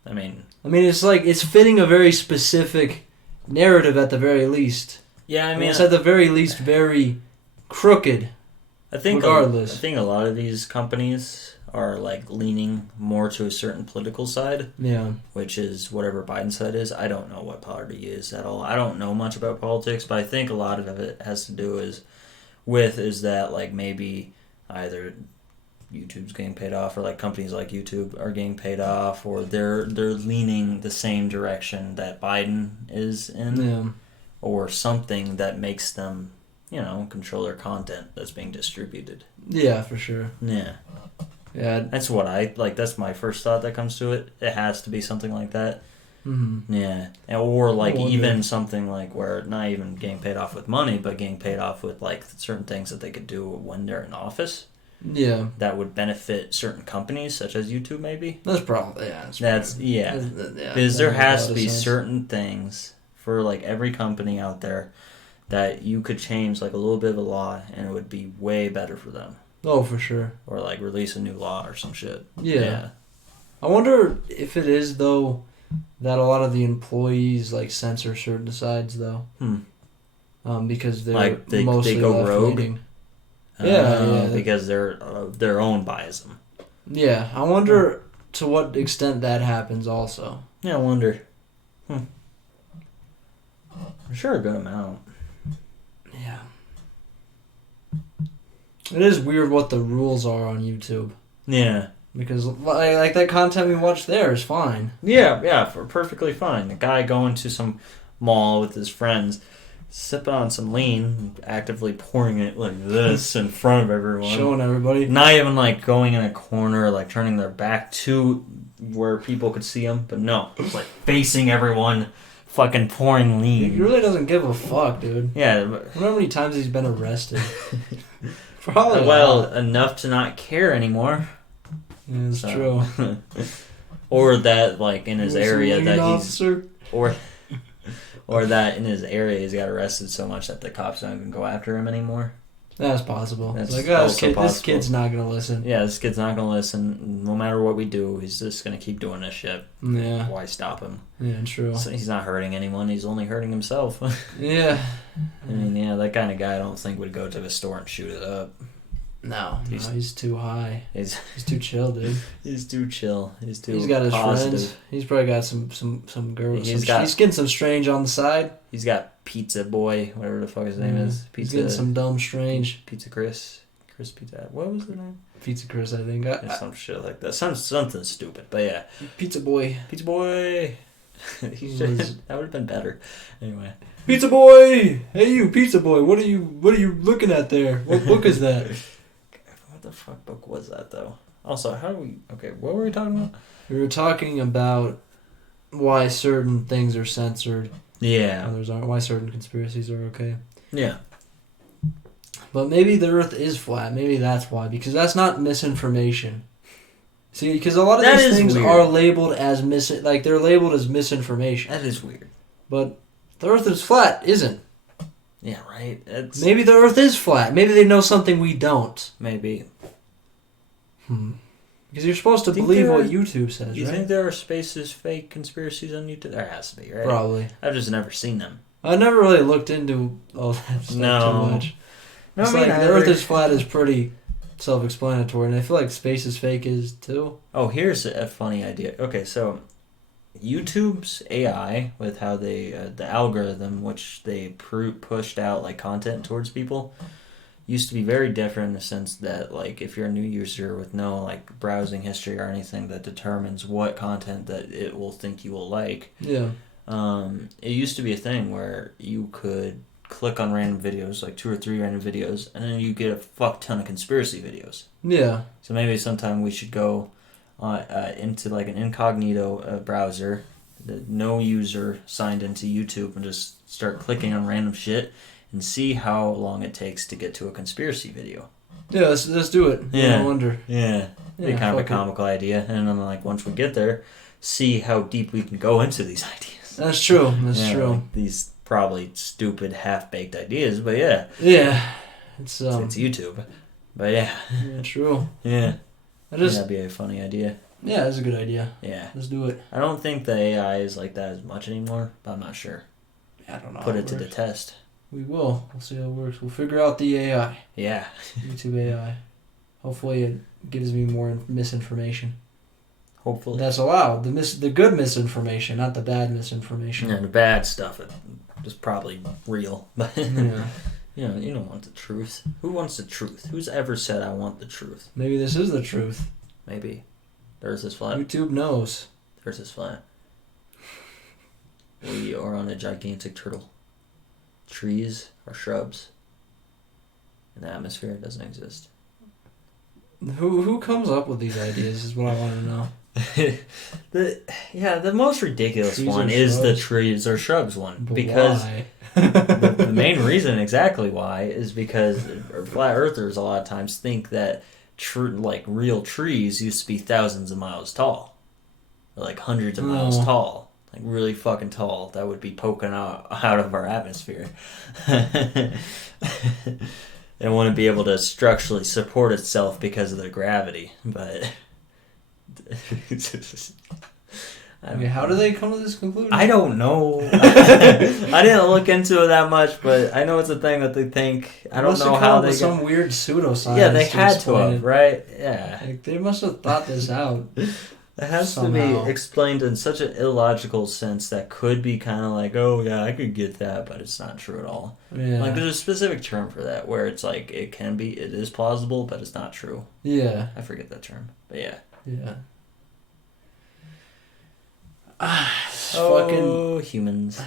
I mean, It's like, it's fitting a very specific narrative at the very least. yeah, I And mean, it's at the very least very crooked. I think regardless. I think a lot of these companies are like leaning more to a certain political side, Yeah. which is whatever Biden's side is. I don't know what party he is at all. I don't know much about politics, but I think a lot of it has to do is that like maybe either YouTube's getting paid off, or like companies like YouTube are getting paid off, or they're leaning the same direction that Biden is in, Yeah. or something that makes them, control their content that's being distributed. Yeah, for sure. Yeah. Yeah. That's what I like. That's my first thought that comes to it. It has to be something like that. Mm-hmm. Yeah, or like wonder. even something like where not even getting paid off with money, but getting paid off with like certain things that they could do when they're in office Yeah. that would benefit certain companies, such as YouTube, maybe. That's probably, yeah. That's yeah, because there has to be certain things for like every company out there that you could change like a little bit of a law and it would be way better for them, Oh, for sure. or like release a new law or some shit. Yeah. I wonder if it is, though, that a lot of the employees, like, censor certain sides, though. Because they're Like, they mostly go rogue? left-leaning. Yeah. Because their own bias them. Yeah, I wonder to what extent that happens also. Yeah, I wonder. I'm sure a good amount. Yeah. It is weird what the rules are on YouTube. Yeah. Because, like that content we watch there is fine. Yeah, for perfectly fine. The guy going to some mall with his friends, sipping on some lean, actively pouring it like this in front of everyone. Showing everybody. Not even like going in a corner, like turning their back to where people could see him, but no, it's like facing everyone, fucking pouring He lean. really doesn't give a fuck, dude. Yeah, I wonder how many times he's been arrested. Probably well, not. enough to not care anymore. Yeah, it's So- true. Or that, like, in his He was a area lean that he's... officer. Or that in his area he's got arrested so much that the cops don't even go after him anymore. That's possible. That's It's like, oh, also this possible. kid's not gonna listen. Yeah, this kid's not gonna listen. No matter what we do, he's just gonna keep doing this shit. Yeah, Why stop him? yeah, true. So he's not hurting anyone. He's only hurting himself. Yeah. I mean, yeah, that kind of guy I don't think would go to the store and shoot it up. No, He's- he's too high. He's He's too chill, dude. he's too chill. He's too He's got his positive. friends. He's probably got some girls. He's got- he's getting some strange on the side. He's got Pizza Boy, whatever the fuck his name is. He's Pizza. getting some dumb strange. Pizza Chris. Chris Pizza. What was the name? Pizza Chris, I think. Some shit like that. Something stupid. But yeah. Pizza Boy. Pizza Boy. He that was- would have been better. Anyway. Pizza Boy! Hey you, Pizza Boy, what are you looking at there? What book is that? What the fuck book was that though? Also, how do we? Okay, what were we talking about? We were talking about why certain things are censored, Yeah. others aren't. Why certain conspiracies are okay. Yeah. But maybe the Earth is flat. Maybe that's why. Because that's not misinformation. See, because a lot of That these is things weird. are labeled as they're labeled as misinformation. That is weird. But the Earth is flat isn't. Yeah, right. It's Maybe the Earth is flat. Maybe they know something we don't. maybe. Because you're supposed to Think believe there what are- YouTube says, You right? think there are spaces fake conspiracies on YouTube? There has to be, right? Probably. I've just never seen them. I never really looked into all that stuff No. too much. No, It's I mean, like the either. Earth is flat is pretty self-explanatory, and I feel like space is fake is too. Oh, here's a funny idea. Okay, so YouTube's AI with how they the algorithm which they pushed out like content towards people used to be very different in the sense that like if you're a new user with no like browsing history or anything that determines what content that it will think you will like. Yeah. It used to be a thing where you could click on random videos, like 2 or 3 random videos, and then you get a fuck ton of conspiracy videos. Yeah. So maybe sometime we should go into like an incognito browser, no user signed into YouTube, and just start clicking on random shit and see how long it takes to get to a conspiracy video. Yeah, let's do it. Yeah. I wonder. Yeah, be Yeah, kind of a fuck it. comical idea, and then like once we get there, see how deep we can go into these ideas. That's true. That's Yeah, true. like these probably stupid half-baked ideas, but yeah, Yeah. It's it's YouTube. But yeah, yeah, true. yeah, I just that'd be a funny idea. yeah, that's a good idea. Yeah, Let's do it. I don't think the AI is like that as much anymore, but I'm not sure. I don't know. Put how it to the works. test. We will. We'll see how it works. We'll figure out the AI, Yeah, YouTube AI. Hopefully, it gives me more misinformation. hopefully. That's allowed. The good misinformation, not the bad misinformation. And the bad stuff is probably real, but Yeah. you don't want the truth. Who wants the truth? Who's ever said I want the truth? Maybe this is the truth. Maybe. There's this flat. YouTube knows. There's this flat. We are on a gigantic turtle. Trees are shrubs. And the atmosphere doesn't exist. Who comes up with these ideas is what I want to know. the most ridiculous Trees one or is the shrubs? trees or shrubs one. But Because why? the main reason exactly why is because flat earthers a lot of times think that like real trees used to be thousands of miles tall. Or like hundreds of miles Oh. tall. Like really fucking tall that would be poking out of our atmosphere. It wouldn't be able to structurally support itself because of the gravity, but I mean, how do they come to this conclusion? I don't know. I didn't look into it that much, but I know it's a thing that they think. I don't Must know have how come up they with some weird pseudoscience. Yeah, they had to explain have, it. right? Yeah. Like, they must have thought this out. It has somehow. to be explained in such an illogical sense that could be kind of like, oh yeah, I could get that, but it's not true at all. Yeah. Like there's a specific term for that where it's like it is plausible, but it's not true. Yeah. I forget that term, but yeah. Yeah. Fucking humans.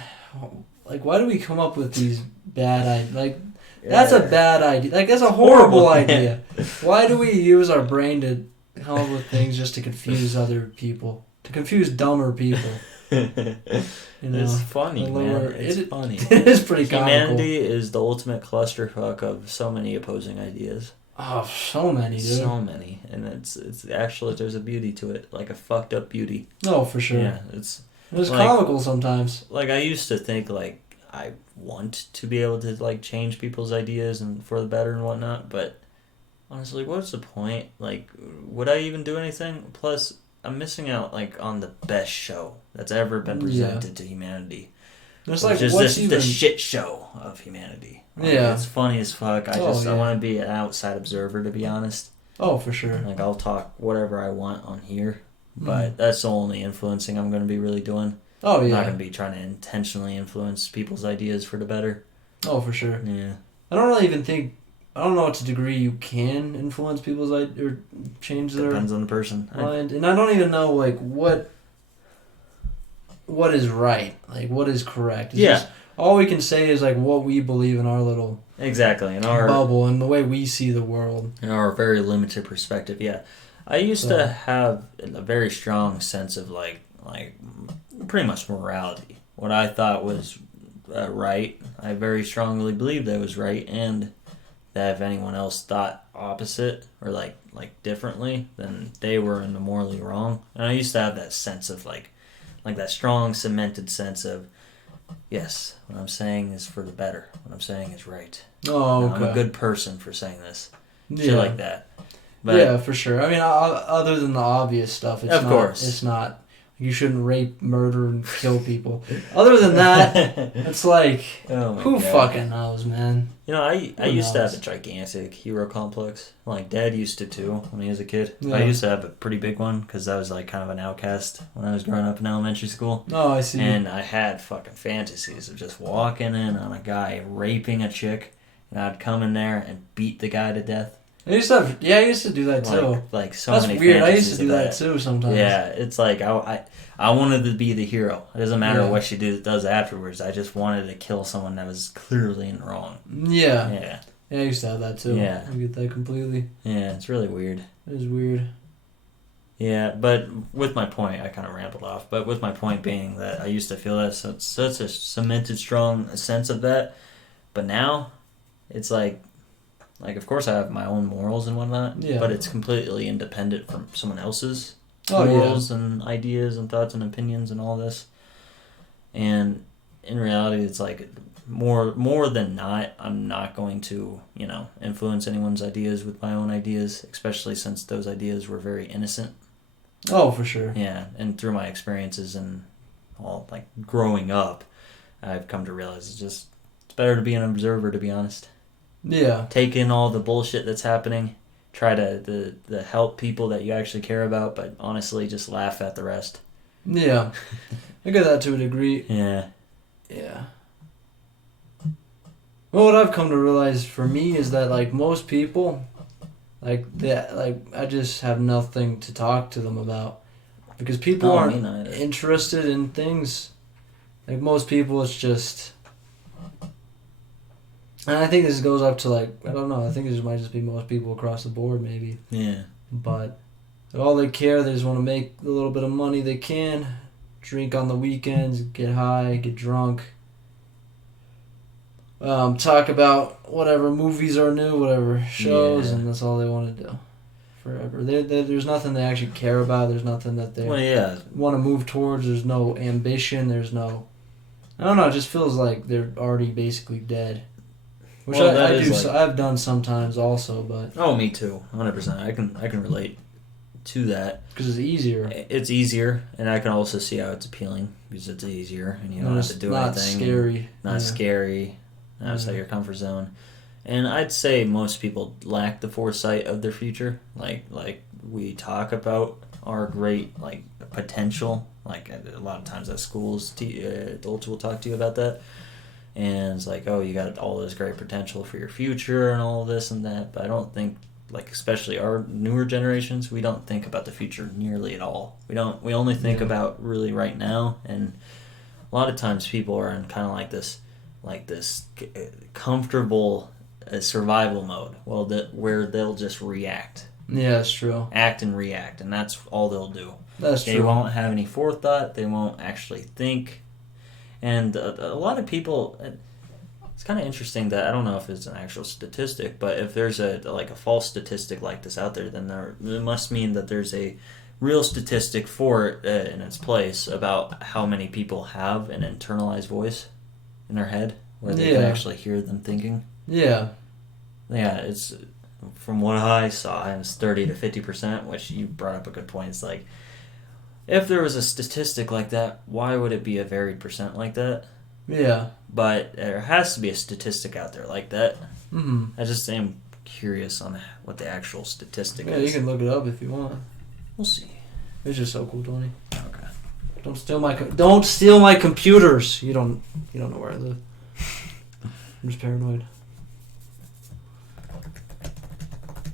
like, why do we come up with these bad ideas? Like, that's a Yeah. bad idea. Like, that's a Horrible. horrible idea. Why do we use our brain to come up with things just to confuse other people? To confuse dumber people? You know? It's funny, The man. lower- It's it- funny. It is pretty comical. Humanity is the ultimate clusterfuck of so many opposing ideas. Oh, so many, dude. So many, and it's actually there's a beauty to it, like a fucked up beauty. No, for sure. Yeah, it's It's like- comical sometimes. like I used to think like I want to be able to like change people's ideas and for the better and whatnot, but honestly, what's the point? Like, would I even do anything? Plus, I'm missing out like on the best show that's ever been presented to humanity. It's like, Just what's this, even... the shit show of humanity. Like, Yeah. it's funny as fuck. I Oh, yeah. want to be an outside observer, to be honest. Oh, for sure. Like I'll talk whatever I want on here, Mm. but that's the only influencing I'm going to be really doing. Oh, I'm not yeah. going to be trying to intentionally influence people's ideas for the better. Oh, for sure. Yeah. I don't really even think... I don't know to what degree you can influence people's or change their Depends on the person. mind, and I don't even know like what is right, like what is correct. It's Yeah. just, all we can say is like what we believe in our little Exactly. In our bubble and the way we see the world. very limited perspective, yeah. I used So- to have a very strong sense of like pretty much morality. What I thought was right, I very strongly believed that was right, and that if anyone else thought opposite or like differently, then they were in the morally wrong. And I used to have that sense of like that strong cemented sense of, yes, what I'm saying is for the better. What I'm saying is right. Oh, okay. I'm a good person for saying this. Shit Yeah. like that. But Yeah, for sure. I mean, other than the obvious stuff, it's Of not, course. it's not. You shouldn't rape, murder, and kill people. Other than that, it's like, oh my who God. fucking knows, man? You know, I Who used to have knows? a gigantic hero complex. Like, Dad used to too when he was a kid. Yeah. I used to have a pretty big one because I was like kind of an outcast when I was growing up in elementary school. Oh, I see. And I had fucking fantasies of just walking in on a guy raping a chick, and I'd come in there and beat the guy to death. I used to do that too. Like so That's many weird. I fantasies used to of do that too sometimes. Yeah, it's like I wanted to be the hero. It doesn't matter Yeah. what she does afterwards. I just wanted to kill someone that was clearly in wrong. Yeah. Yeah, Yeah, I used to have that too. Yeah. I get that completely. yeah, it's really weird. It was weird. Yeah, but with my point, I kind of rambled off. But with my point being that I used to feel that such a cemented, strong sense of that, but now it's like of course I have my own morals and whatnot, Yeah. but it's completely independent from someone else's Oh, morals and ideas and thoughts and opinions and all this. And in reality, it's like more than not, I'm not going to influence anyone's ideas with my own ideas, especially since those ideas were very innocent. Oh, for sure. Yeah, and through my experiences and all like growing up, I've come to realize it's better to be an observer, to be honest. Yeah. Take in all the bullshit that's happening, try to help people that you actually care about, but honestly just laugh at the rest. Yeah. I get that to a degree. Yeah. Yeah. Well, what I've come to realize for me is that like most people, I just have nothing to talk to them about, because people Oh, me aren't neither. interested in things. Like most people, it's just. And I think this goes up to I don't know. I think this might just be most people across the board, maybe. Yeah. But all they care, they just want to make the little bit of money they can, drink on the weekends, get high, get drunk, talk about whatever movies are new, whatever shows, Yeah. and that's all they want to do forever. There's nothing they actually care about. There's nothing that they Well, yeah. want to move towards. There's no ambition. There's no... I don't know, it just feels like they're already basically dead. Which Well, I that do. is I've done sometimes also, but... Oh, me too. 100%. I can relate to that. Because it's easier. It's easier, and I can also see how it's appealing because it's easier, and you don't have it's to do not anything. scary. Not Yeah. scary. Outside your comfort zone. And I'd say most people lack the foresight of their future. Like we talk about our great potential. Like a lot of times at schools, adults will talk to you about that. And it's like, oh, you got all this great potential for your future and all this and that. But I don't think, especially our newer generations, we don't think about the future nearly at all. We only think about really right now. And a lot of times people are in kind of like this comfortable survival mode. Well, where they'll just react. Yeah, that's true. Act and react. And that's all they'll do. That's They true. won't have any forethought. They won't actually think. And a lot of people, it's kind of interesting that I don't know if it's an actual statistic, but if there's a false statistic like this out there, then it must mean that there's a real statistic for it in its place about how many people have an internalized voice in their head where they can Yeah. actually hear them thinking. Yeah. Yeah, it's from what I saw, it's 30 to 50%, which you brought up a good point. It's like, if there was a statistic like that, why would it be a varied percent like that? Yeah. But there has to be a statistic out there like that. Mm-hmm. I just am curious on what the actual statistic Yeah, is. you can look it up if you want. We'll see. It's just so cool, Tony. Okay. Don't steal my computers. You don't know where I live. I'm just paranoid.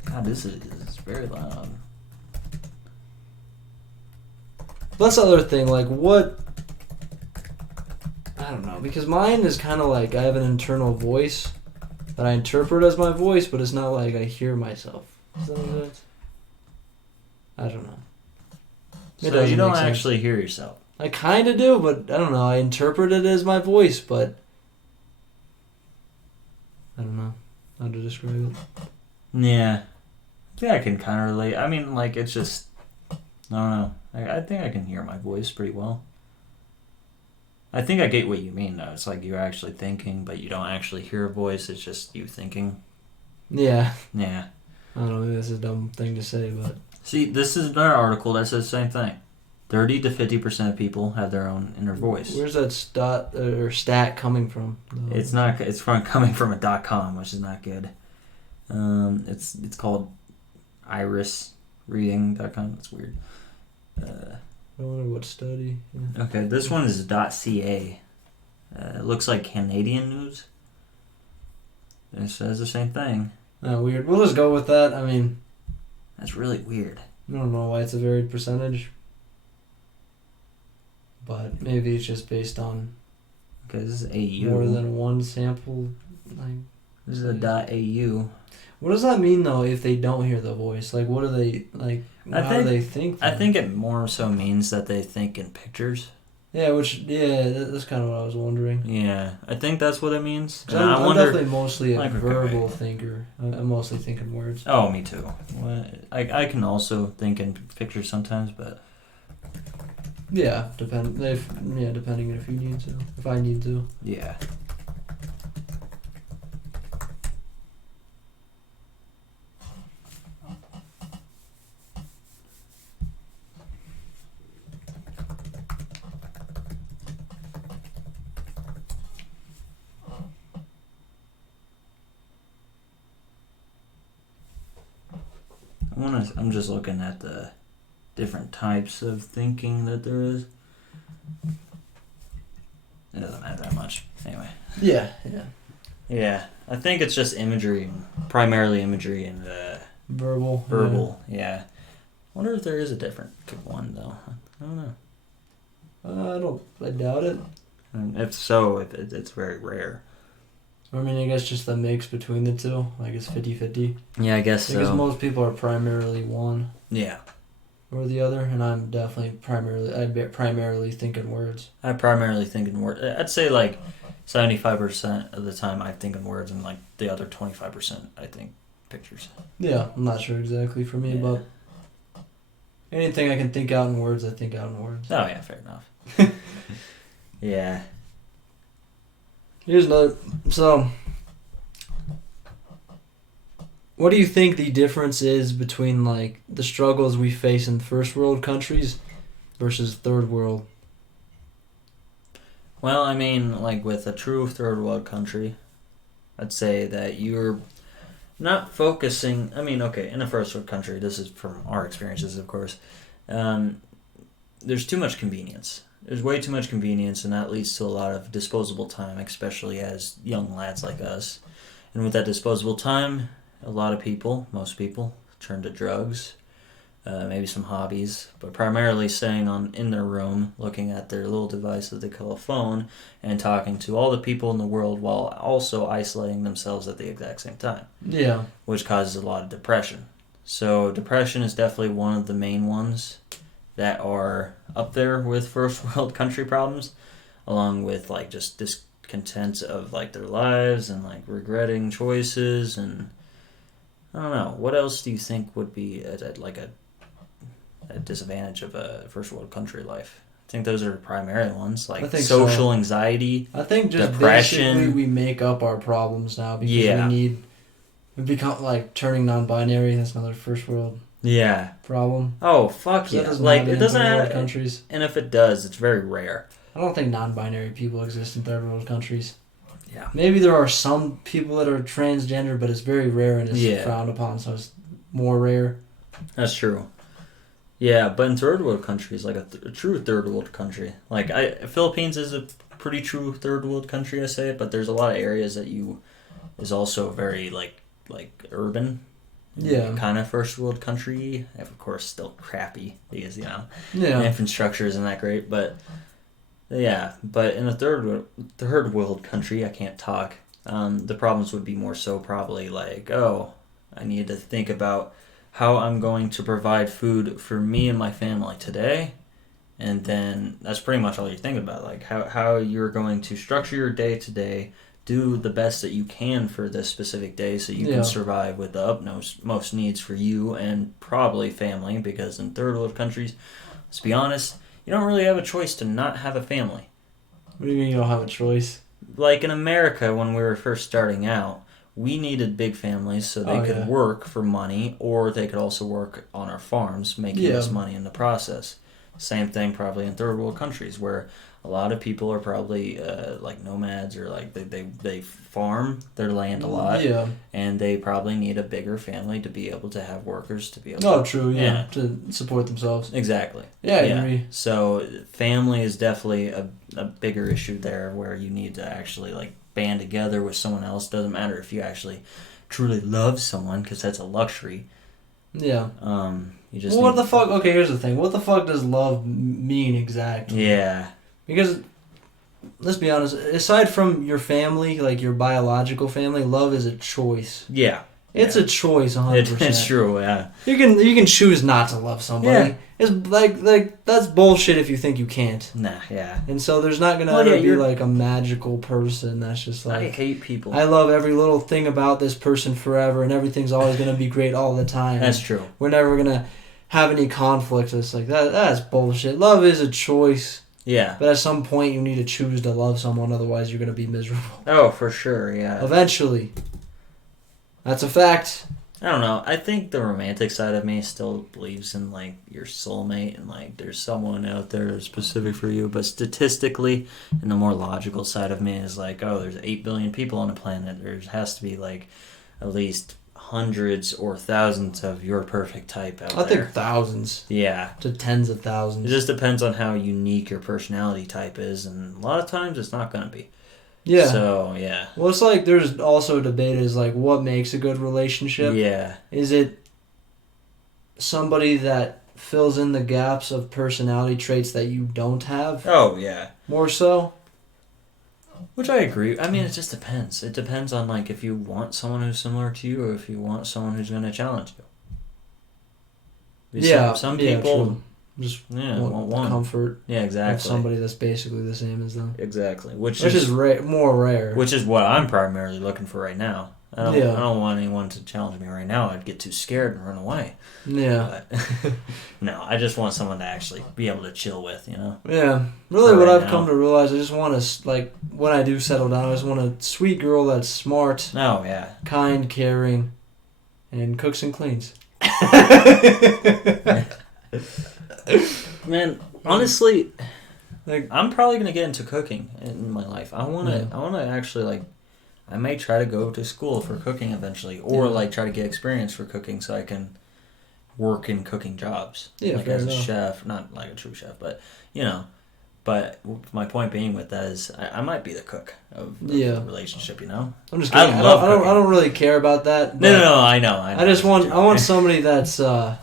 God, this is very loud. That's the other thing, what... I don't know, because mine is kind of I have an internal voice that I interpret as my voice, but it's not like I hear myself. Does that make sense? I don't know. It So doesn't you don't make sense. actually hear yourself. I kind of do, but I don't know. I interpret it as my voice, but... I don't know. how to describe it. Yeah. I think I can kind of relate. I mean, like, it's just, I don't know. I think I can hear my voice pretty well. I think I get what you mean, though. It's like you're actually thinking, but you don't actually hear a voice. It's just you thinking. Yeah. Yeah. I don't know, maybe that's a dumb thing to say, but... See, this is another article that says the same thing. 30 to 50% of people have their own inner voice. Where's that stat coming from? It's not. It's coming from a .com, which is not good. It's called irisreading.com. It's weird. I wonder what study. Yeah. Okay, this one is .ca. It looks like Canadian news. It says the same thing. Weird. We'll just go with that. I mean, That's really weird. I don't know why it's a varied percentage. But maybe it's just based on Okay, this is AU. more than one sample. Like, This is a .au. what does that mean though? If they don't hear the voice, like, what do they like? How do they think? I then? think it more so means that they think in pictures. Yeah, that's kind of what I was wondering. Yeah, I think that's what it means. 'Cause And I I'm wonder. definitely mostly a like, okay. verbal thinker. I'm mostly thinking words. Oh, me too. I can also think in pictures sometimes, but Yeah, depending if you need to. If I need to. yeah. I'm just looking at the different types of thinking that there is. It doesn't matter that much. Anyway. Yeah. Yeah, I think it's just imagery, primarily imagery and Verbal. verbal. Yeah. Wonder if there is a different one though. I don't know. I doubt it. And if so, it's very rare. I mean, I guess just the mix between the two. Like it's 50-50. Yeah, I guess Because so. most people are primarily one Yeah, or the other, and I'm definitely primarily thinking words. I primarily think in words. I'd say like 75% of the time I think in words, and like the other 25% I think pictures. Yeah, I'm not sure exactly for me, Yeah. but anything I can think out in words, I think out in words. Oh yeah, fair enough. Yeah. Here's another. So, what do you think the difference is between like the struggles we face in first world countries versus third world? Well, I mean, like with a true third world country, I'd say that you're not focusing. I mean, okay, in a first world country, this is from our experiences, of course. There's too much convenience. There's way too much convenience, and that leads to a lot of disposable time, especially as young lads like us. And with that disposable time, a lot of people, most people, turn to drugs, maybe some hobbies, but primarily staying in their room, looking at their little device that they call a phone, and talking to all the people in the world while also isolating themselves at the exact same time, Yeah. which causes a lot of depression. So depression is definitely one of the main ones that are up there with first world country problems, along with like just discontent of like their lives and like regretting choices. And I don't know, what else do you think would be a disadvantage of a first world country life? I think those are the primary ones, I like think social so. anxiety. I think just Depression. basically we make up our problems now because Yeah. we become like turning non-binary. That's another first world Yeah. problem. Oh fuck 'Cause that yeah! doesn't Like happen it in doesn't third world have, countries. and if it does, it's very rare. I don't think non-binary people exist in third world countries. Yeah. Maybe there are some people that are transgender, but it's very rare and it's Yeah. frowned upon, so it's more rare. That's true. Yeah, but in third world countries, like a true third world country, like Philippines is a pretty true third world country, I say, but there's a lot of areas that is also very like urban. Yeah. Kind of first world country, of course, still crappy because Yeah. infrastructure isn't that great, but yeah, but in a third world country, I can't talk. The problems would be more so probably like, oh, I need to think about how I'm going to provide food for me and my family today, and then that's pretty much all you're thinking about, like how you're going to structure your day today, do the best that you can for this specific day so you Yeah. can survive with the utmost most needs for you and probably family, because in third world countries, let's be honest, you don't really have a choice to not have a family. What do you mean you don't have a choice? Like in America, when we were first starting out, we needed big families so they could work for money, or they could also work on our farms, making us money in the process. Same thing probably in third world countries, where a lot of people are probably like nomads, or like they farm their land a lot, and they probably need a bigger family to be able to have workers to be able Oh, to... true, yeah, to support themselves. Exactly. Yeah, I agree. So family is definitely a bigger issue there, where you need to actually like band together with someone else. Doesn't matter if you actually truly love someone, because that's a luxury. Yeah. You just Well, what need- the fuck? Okay, here's the thing. What the fuck does love mean exactly? Yeah. Because, let's be honest, aside from your family, like your biological family, love is a choice. Yeah. It's a choice, 100%. It's true, yeah. You can choose not to love somebody. Yeah. It's like that's bullshit if you think you can't. Nah, yeah. And so there's not gonna Well, ever yeah, be you're- like a magical person that's just I like, hate people. I love every little thing about this person forever, and everything's always gonna be great all the time. That's true. We're never gonna have any conflicts. It's like that's bullshit. Love is a choice, Yeah. but at some point you need to choose to love someone. Otherwise, you're gonna be miserable. Oh, for sure, yeah. Eventually, that's a fact. I don't know. I think the romantic side of me still believes in like your soulmate, and like there's someone out there that's specific for you. But statistically, and the more logical side of me is like, oh, there's 8 billion people on the planet. There has to be like at least hundreds or thousands of your perfect type out I there. think thousands Yeah. to tens of It thousands. just depends on how unique your personality type is, and a lot of times it's not going to be. Yeah. So, yeah. Well, it's like there's also a debate is like what makes a good relationship. Yeah. Is it somebody that fills in the gaps of personality traits that you don't have Oh, yeah. more so? Which I agree. I mean, it just depends. It depends on, like, if you want someone who's similar to you, or if you want someone who's going to challenge you. Because Yeah. Some yeah, people... true. Just want one. comfort Yeah, of exactly. somebody that's basically the same as them. Exactly. Which Which is is more rare. Which is what I'm primarily looking for right now. I Yeah. don't want anyone to challenge me right now. I'd get too scared and run away. Yeah. But no, I just want someone to actually be able to chill with, you know? Yeah. Really, For what right I've now. come to realize, I just want to, like, when I do settle down, I just want a sweet girl that's smart, Oh, yeah. kind, caring, and cooks and cleans. Man, honestly, Like, I'm probably gonna get into cooking in my life. I wanna actually, like, I may try to go to school for cooking eventually, or Yeah. like try to get experience for cooking so I can work in cooking jobs. Yeah, like fair as a enough. chef, not like a true chef, but you know. But my point being with that is, I might be the cook of Yeah. the relationship. You know. I'm just I kidding. love I don't cooking. really care about that. No, but no, no. I know. I just want somebody that's that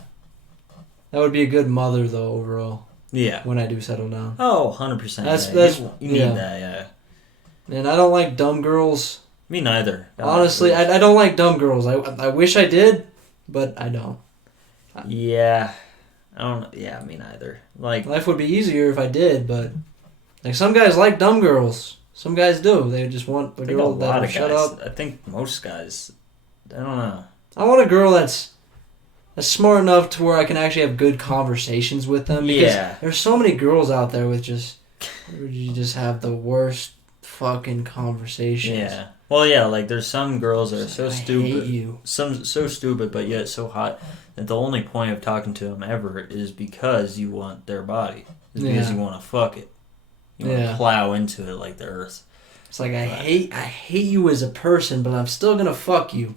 would be a good mother though overall Yeah. when I do settle down. Oh, 100%. That's- you need yeah. that. Yeah. And I don't like dumb girls. Me neither. Honestly, I don't like dumb girls. I wish I did, but I don't. Yeah. I don't. Yeah, me neither. Like. Life would be easier if I did, but like some guys like dumb girls. Some guys do. They just want a I think a girl lot that will of shut guys. up. I think most guys. I don't know. I want a girl that's smart enough to where I can actually have good conversations with them. Because Yeah. there's so many girls out there with where you just have the worst fucking conversations. Yeah. Well, yeah. Like there's some girls that are so I stupid. hate you. Some so stupid, but yet so hot that the only point of talking to them ever is because you want their body. Is because Yeah. you want to fuck it. You want Yeah. to plow into it like the earth. It's like I hate you as a person, but I'm still gonna fuck you.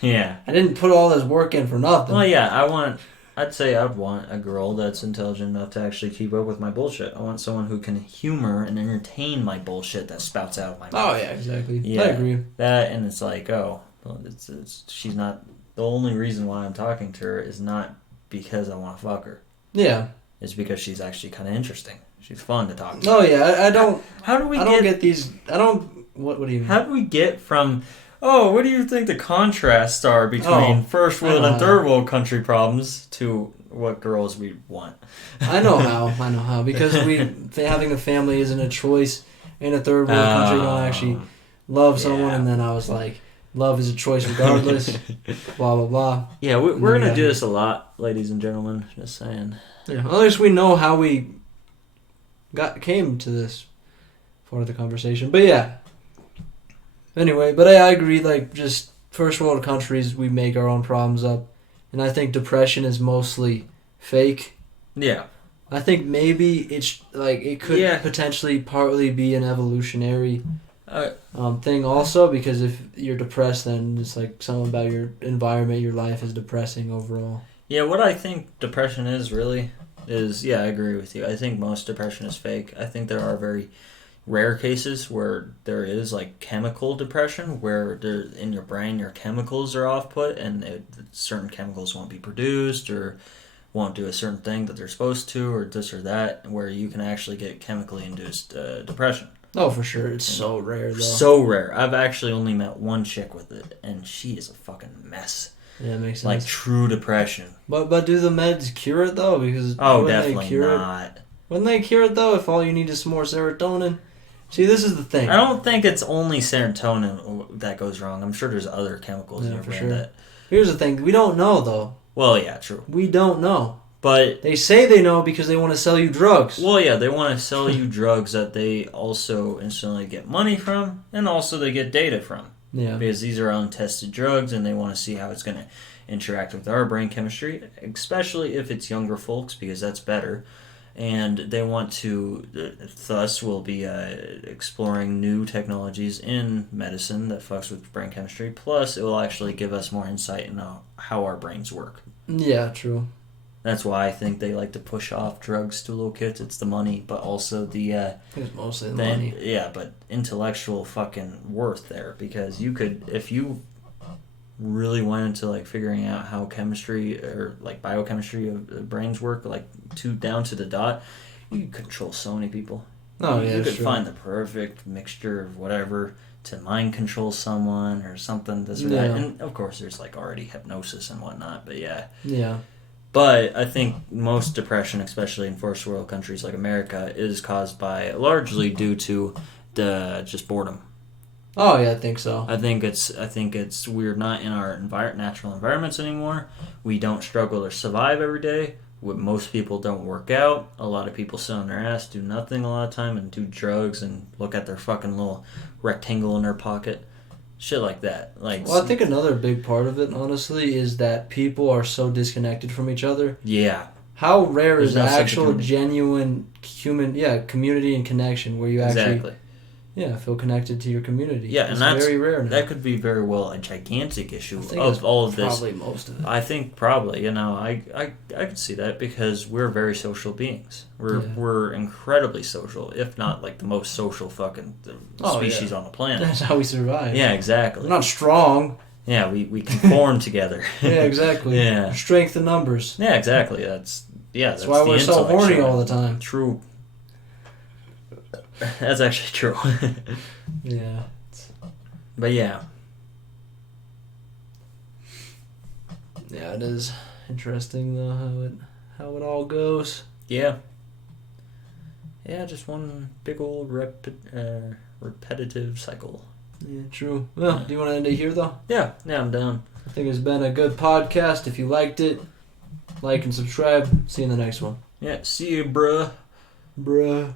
Yeah. I didn't put all this work in for nothing. Well, yeah. I'd say I'd want a girl that's intelligent enough to actually keep up with my bullshit. I want someone who can humor and entertain my bullshit that spouts out of my mouth. Oh yeah, exactly. Yeah. I agree. That, and it's like, oh, well, it's she's not, the only reason why I'm talking to her is not because I want to fuck her. Yeah. It's because she's actually kind of interesting. She's fun to talk to. Oh yeah, I don't. How do we I don't get these. I don't. What do you mean? How do we get from, oh, what do you think the contrasts are between first world and third world country problems to what girls we want? I know how. Because having a family isn't a choice in a third world country. You don't actually love someone, Yeah. and then I was like, love is a choice regardless. Blah blah blah. Yeah, we're Yeah. gonna do this a lot, ladies and gentlemen. Just saying. Yeah, at least we know how we came to this part of the conversation. But yeah. Anyway, but I agree. Like, just first world countries, we make our own problems up, and I think depression is mostly fake. Yeah. I think maybe it's like it could Yeah. potentially partly be an evolutionary Uh, thing also, because if you're depressed, then it's like something about your environment, your life is depressing overall. Yeah, what I think depression is really is, yeah, I agree with you. I think most depression is fake. I think there are very rare cases where there is like chemical depression, where there, in your brain your chemicals are off put and certain chemicals won't be produced or won't do a certain thing that they're supposed to or this or that, where you can actually get chemically induced depression. Oh, for sure, it's so rare though. So rare. I've actually only met one chick with it, and she is a fucking mess. Yeah, it makes sense. Like true depression. But do the meds cure it though? Because Oh, wouldn't they definitely cure not. It? Wouldn't they cure it though if all you need is some more serotonin? See, this is the thing. I don't think it's only serotonin that goes wrong. I'm sure there's other chemicals in Yeah, your for brain sure. that. Here's the thing: we don't know though. Well, yeah, true. We don't know. But They say they know because they want to sell you drugs. well, yeah, they want to sell you drugs that they also instantly get money from, and also they get data from, Yeah. because these are untested drugs, and they want to see how it's going to interact with our brain chemistry, especially if it's younger folks, because that's better. And they want to, thus, will be exploring new technologies in medicine that fucks with brain chemistry. Plus, it will actually give us more insight into how our brains work. Yeah, true. That's why I think they like to push off drugs to little kids. It's the money, but also the It's mostly the then money. yeah, but intellectual fucking worth there, because you could, if you really went into like figuring out how chemistry or like biochemistry of the brains work, like down to the dot, you could control so many people. Oh, yeah, you could sure. find the perfect mixture of whatever to mind control someone or something. This or that, Yeah. and of course there's like already hypnosis and whatnot. But yeah. Yeah. But I think most depression, especially in first world countries like America, is caused by largely due to the just boredom. Oh yeah, I think so. I think it's we're not in our natural environments anymore. We don't struggle or survive every day. Most people don't work out. A lot of people sit on their ass, do nothing a lot of time, and do drugs and look at their fucking little rectangle in their pocket. Shit like that. Like, Well, I think another big part of it, honestly, is that people are so disconnected from each other. yeah, How rare There's is no sense of actual, community. genuine human, community and connection where you actually, exactly. feel connected to your community. Yeah, it's and that's very rare now. that could be very well a gigantic issue I think of it's all of this. Probably most of it. I think probably, I could see that, because we're very social beings. Yeah. We're incredibly social, if not like the most social fucking species on the planet. That's how we survive. Yeah, exactly. We're not strong. Yeah, we conform together. Yeah, exactly. Yeah. Strength in numbers. Yeah, exactly. That's That's why the we're so intellect horny side. all the time. True. That's actually true. Yeah. But yeah. Yeah, it is interesting though how it all goes. Yeah. Yeah, just one big old repetitive cycle. Yeah, true. Well, do you want to end it here though? Yeah, I'm down. I think it's been a good podcast. If you liked it, like and subscribe. See you in the next one. Yeah, see you, bruh. Bruh.